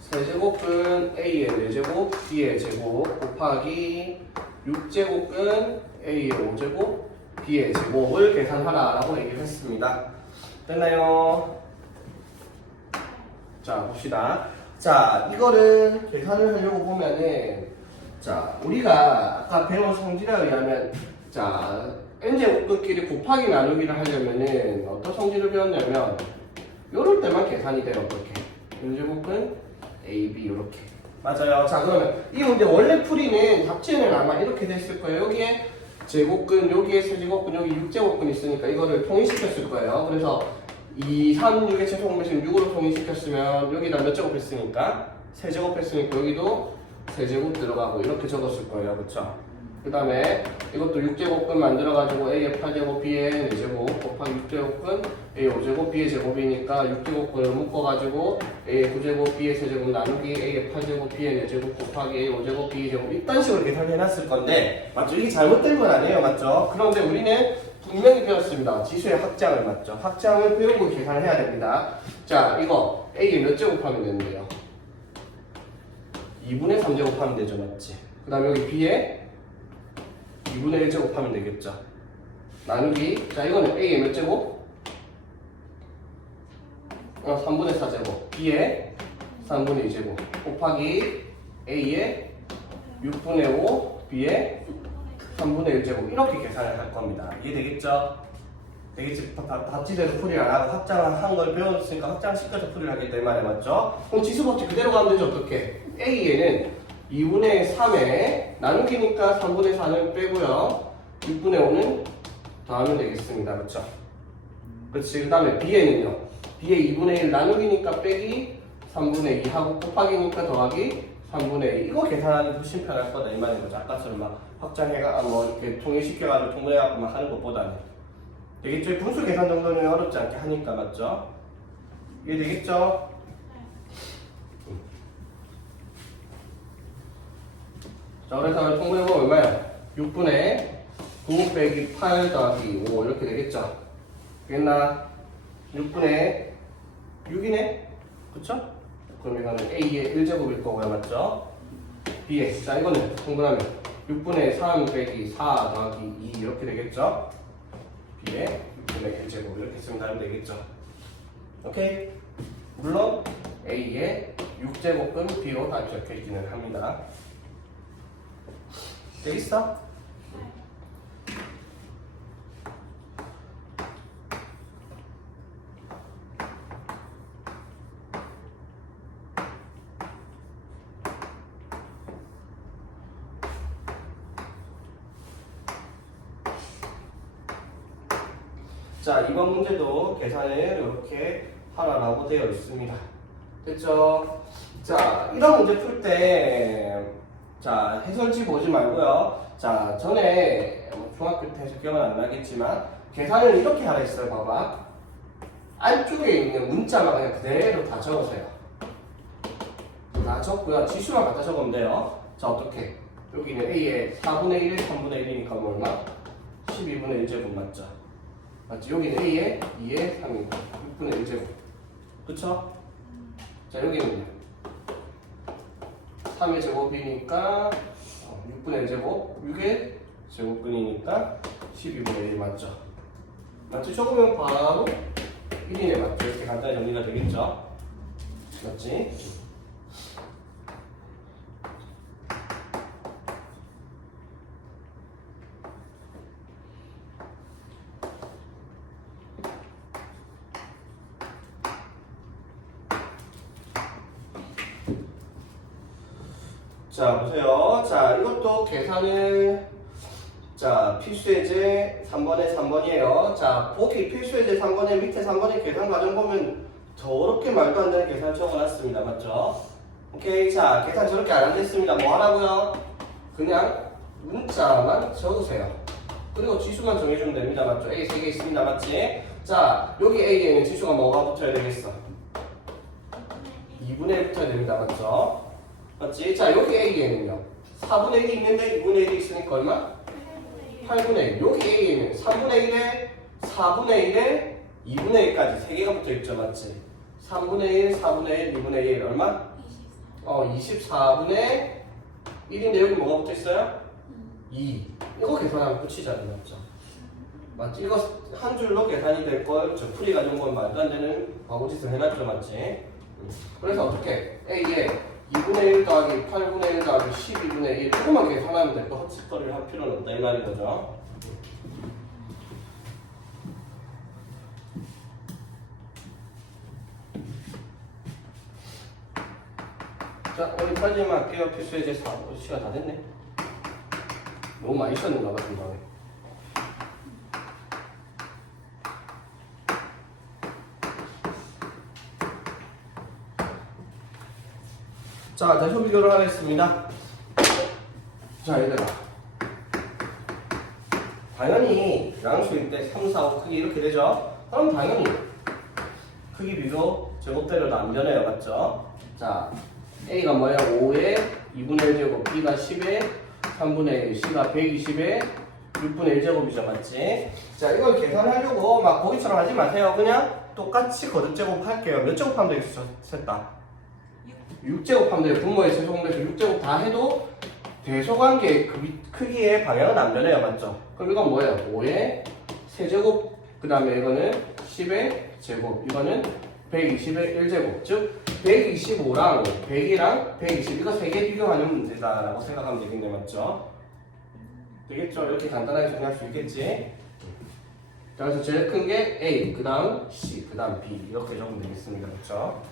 세제곱은 a의 4제곱 b의 제곱 곱하기 6제곱은 a의 5제곱 b의 제곱을 계산하라 라고 얘기를 했습니다. 됐나요? 자 봅시다. 자 이거를 계산을 하려고 보면은 자 우리가 아까 배운 성질에 의하면 자 n제곱끼리 곱하기 나누기를 하려면은 어떤 성질을 배웠냐면 요럴 때만 계산이 돼요. 어떻게? n제곱은 ab 이렇게 맞아요. 자 그러면 이 문제 원래 풀이는 답지는 아마 이렇게 됐을 거예요. 여기에 제곱근, 여기에 세제곱근, 여기 6제곱근 있으니까 이거를 통일시켰을 거예요. 그래서 2, 3, 6의 최소공배수는 6으로 통일시켰으면 여기다 몇 제곱 했으니까? 세제곱 했으니까 여기도 세제곱 들어가고 이렇게 적었을 거예요. 그쵸? 그 다음에 이것도 6제곱근 만들어가지고 A의 8제곱, B의 4제곱 곱하기 6제곱근 A의 5제곱, B의 제곱이니까 6제곱근을 묶어가지고 A의 9제곱, B의 세제곱 나누기 A의 8제곱, B의 4제곱 곱하기 A의 5제곱, B의 제곱 이딴 식으로 계산해놨을 건데 맞죠? 이게 잘못된 건 아니에요. 맞죠? 그런데 우리는 분명히 배웠습니다. 지수의 확장을 맞죠? 확장을 배우고 계산을 해야 됩니다. 자 이거 A의 몇 제곱하면 되는데요? 2분의 3제곱하면 되죠. 맞지? 그 다음에 여기 B의 2분의 1제곱 하면 되겠죠. 나누기, 자 이거는 A의 몇 제곱? 3분의 4제곱 B의 3분의 2제곱 곱하기 A의 6분의 5 B의 3분의 1제곱 이렇게 계산을 할 겁니다. 이해되겠죠? 되겠지? 답지대로 풀이를 안 하고 확장한 걸 배웠으니까 확장시켜서 풀이를 하겠다 이 말에 맞죠? 그럼 지수법칙 그대로 가면 되죠. 어떻게? A에는 2분의 3에 나누기니까 3분의 4는 빼고요. 6분의 5는 더하면 되겠습니다. 그렇죠? 그렇지. 그 다음에 b에는요. b의 2분의 1 나누기니까 빼기 3분의 2 하고 곱하기니까 더하기 3분의 2. 이거 계산하기 훨씬 편할 거다 이 말인 거죠. 아까처럼 막 확장해가 뭐 이렇게 통일시켜가지고 통분해갖고 막 하는 것보다는 되겠죠. 분수 계산 정도는 어렵지 않게 하니까 맞죠? 이게 되겠죠? 자, 그래서 통분해보면 얼마야? 6분의 9 빼기 8 더하기 5 이렇게 되겠죠? 되겠나? 6분의 6이네? 그쵸? 그럼 이거는 A의 1제곱일 거고요, 맞죠? B의, 자 이거는 통분하면 6분의 3 빼기 4 더하기 2 이렇게 되겠죠? B의 6분의 1제곱 이렇게 쓰면 다면 되겠죠? 오케이? 물론 A의 6제곱은 B로 다 적혀있기는 합니다. 되겠어? 자, 이번 문제도 계산을 이렇게 하라고 되어 있습니다. 됐죠? 자, 이런 문제 풀 때, 자, 해설지 보지 말고요. 자, 전에 중학교 때 해서 기억은 안 나겠지만, 계산을 이렇게 하라 했어요. 봐봐. 안쪽에 있는 문자만 그냥 그대로 다 적으세요. 다 적고요. 지수만 갖다 적으면 돼요. 자, 어떻게? 여기는 A의 4분의 1, 3분의 1이니까 뭐 얼마? 12분의 1제곱 맞죠? 맞지? 여기는 A의 2의 3이니까 6분의 1제곱. 그쵸? 자, 여기는요. 3의 제곱이니까 6분의 1제곱. 6의 제곱근이니까 12분의 1 맞죠? 맞지? 적으면 바로 1이네 맞죠? 이렇게 간단히 정리가 되겠죠? 맞지? 자, 보세요. 자, 이것도 계산을, 자, 필수예제 3번에 3번이에요. 자, 보기 필수예제 3번에 밑에 3번에 계산 과정 보면 저렇게 말도 안 되는 계산 적어놨습니다. 맞죠? 오케이. 자, 계산 저렇게 안 됐습니다. 뭐 하라고요? 그냥 문자만 적으세요. 그리고 지수만 정해주면 됩니다. 맞죠? A 3개 있습니다. 맞지? 자, 여기 A에는 지수가 뭐가 붙어야 되겠어? 2분의 1 붙어야 됩니다. 맞죠? 맞지? 자, 여기 A에는요. 4분의 1이 있는데 2분의 1이 있으니까 얼마? 8분의 1. 여기 A에는 3분의 1에 4분의 1에 2분의 1까지 3개가 붙어있죠. 맞지? 3분의 1, 4분의 1, 2분의 1 얼마? 24분의 1인데 여기 뭐가 붙어있어요? 2. 이거 계산하면 끝이잖아요. 맞죠? 맞지? 이거 한 줄로 계산이 될 걸 저 풀이 가져온 건 말도 안 되는 바보짓을 해놨죠. 맞지? 그래서 어떻게? A에 2분의 1 더하기 8분의 1 더하기 12분의 1 조금만 계산하면 되고 헛짓거리를 할 필요는 없다 이 말인 거죠. 자, 우리 빨리만 할게요. 필수예제 4. 시간 다 됐네. 너무 많이 쉬었는가 봐, 금방에. 자, 대소 비교를 하겠습니다. 자, 얘들아. 당연히 양수일 때 3, 4, 5 크기 이렇게 되죠? 그럼 당연히 크기 비교 제곱대로도 안 변해요. 맞죠? 자, A가 뭐야? 5에 2분의 1제곱, B가 10에 3분의 1, C가 120에 6분의 1제곱이죠. 맞지? 자, 이걸 계산하려고 막 거기처럼 하지 마세요. 그냥 똑같이 거듭제곱 할게요. 몇 제곱하면 되겠어? 셋다. 6제곱하면 돼요. 분모의 최소공배수 6제곱 다 해도 대소관계 크기의 방향은 안 변해요. 맞죠? 그럼 이건 뭐예요? 5의 세제곱, 그 다음에 이거는 10의 제곱, 이거는 120의 1제곱. 즉 125랑 100이랑 120 이거 3개 비교하는 문제다라고 생각하면 되겠네. 맞죠? 되겠죠? 이렇게 간단하게 정리할 수 있겠지? 자, 그래서 제일 큰 게 A, 그 다음 C, 그 다음 B 이렇게 적으면 되겠습니다. 그렇죠?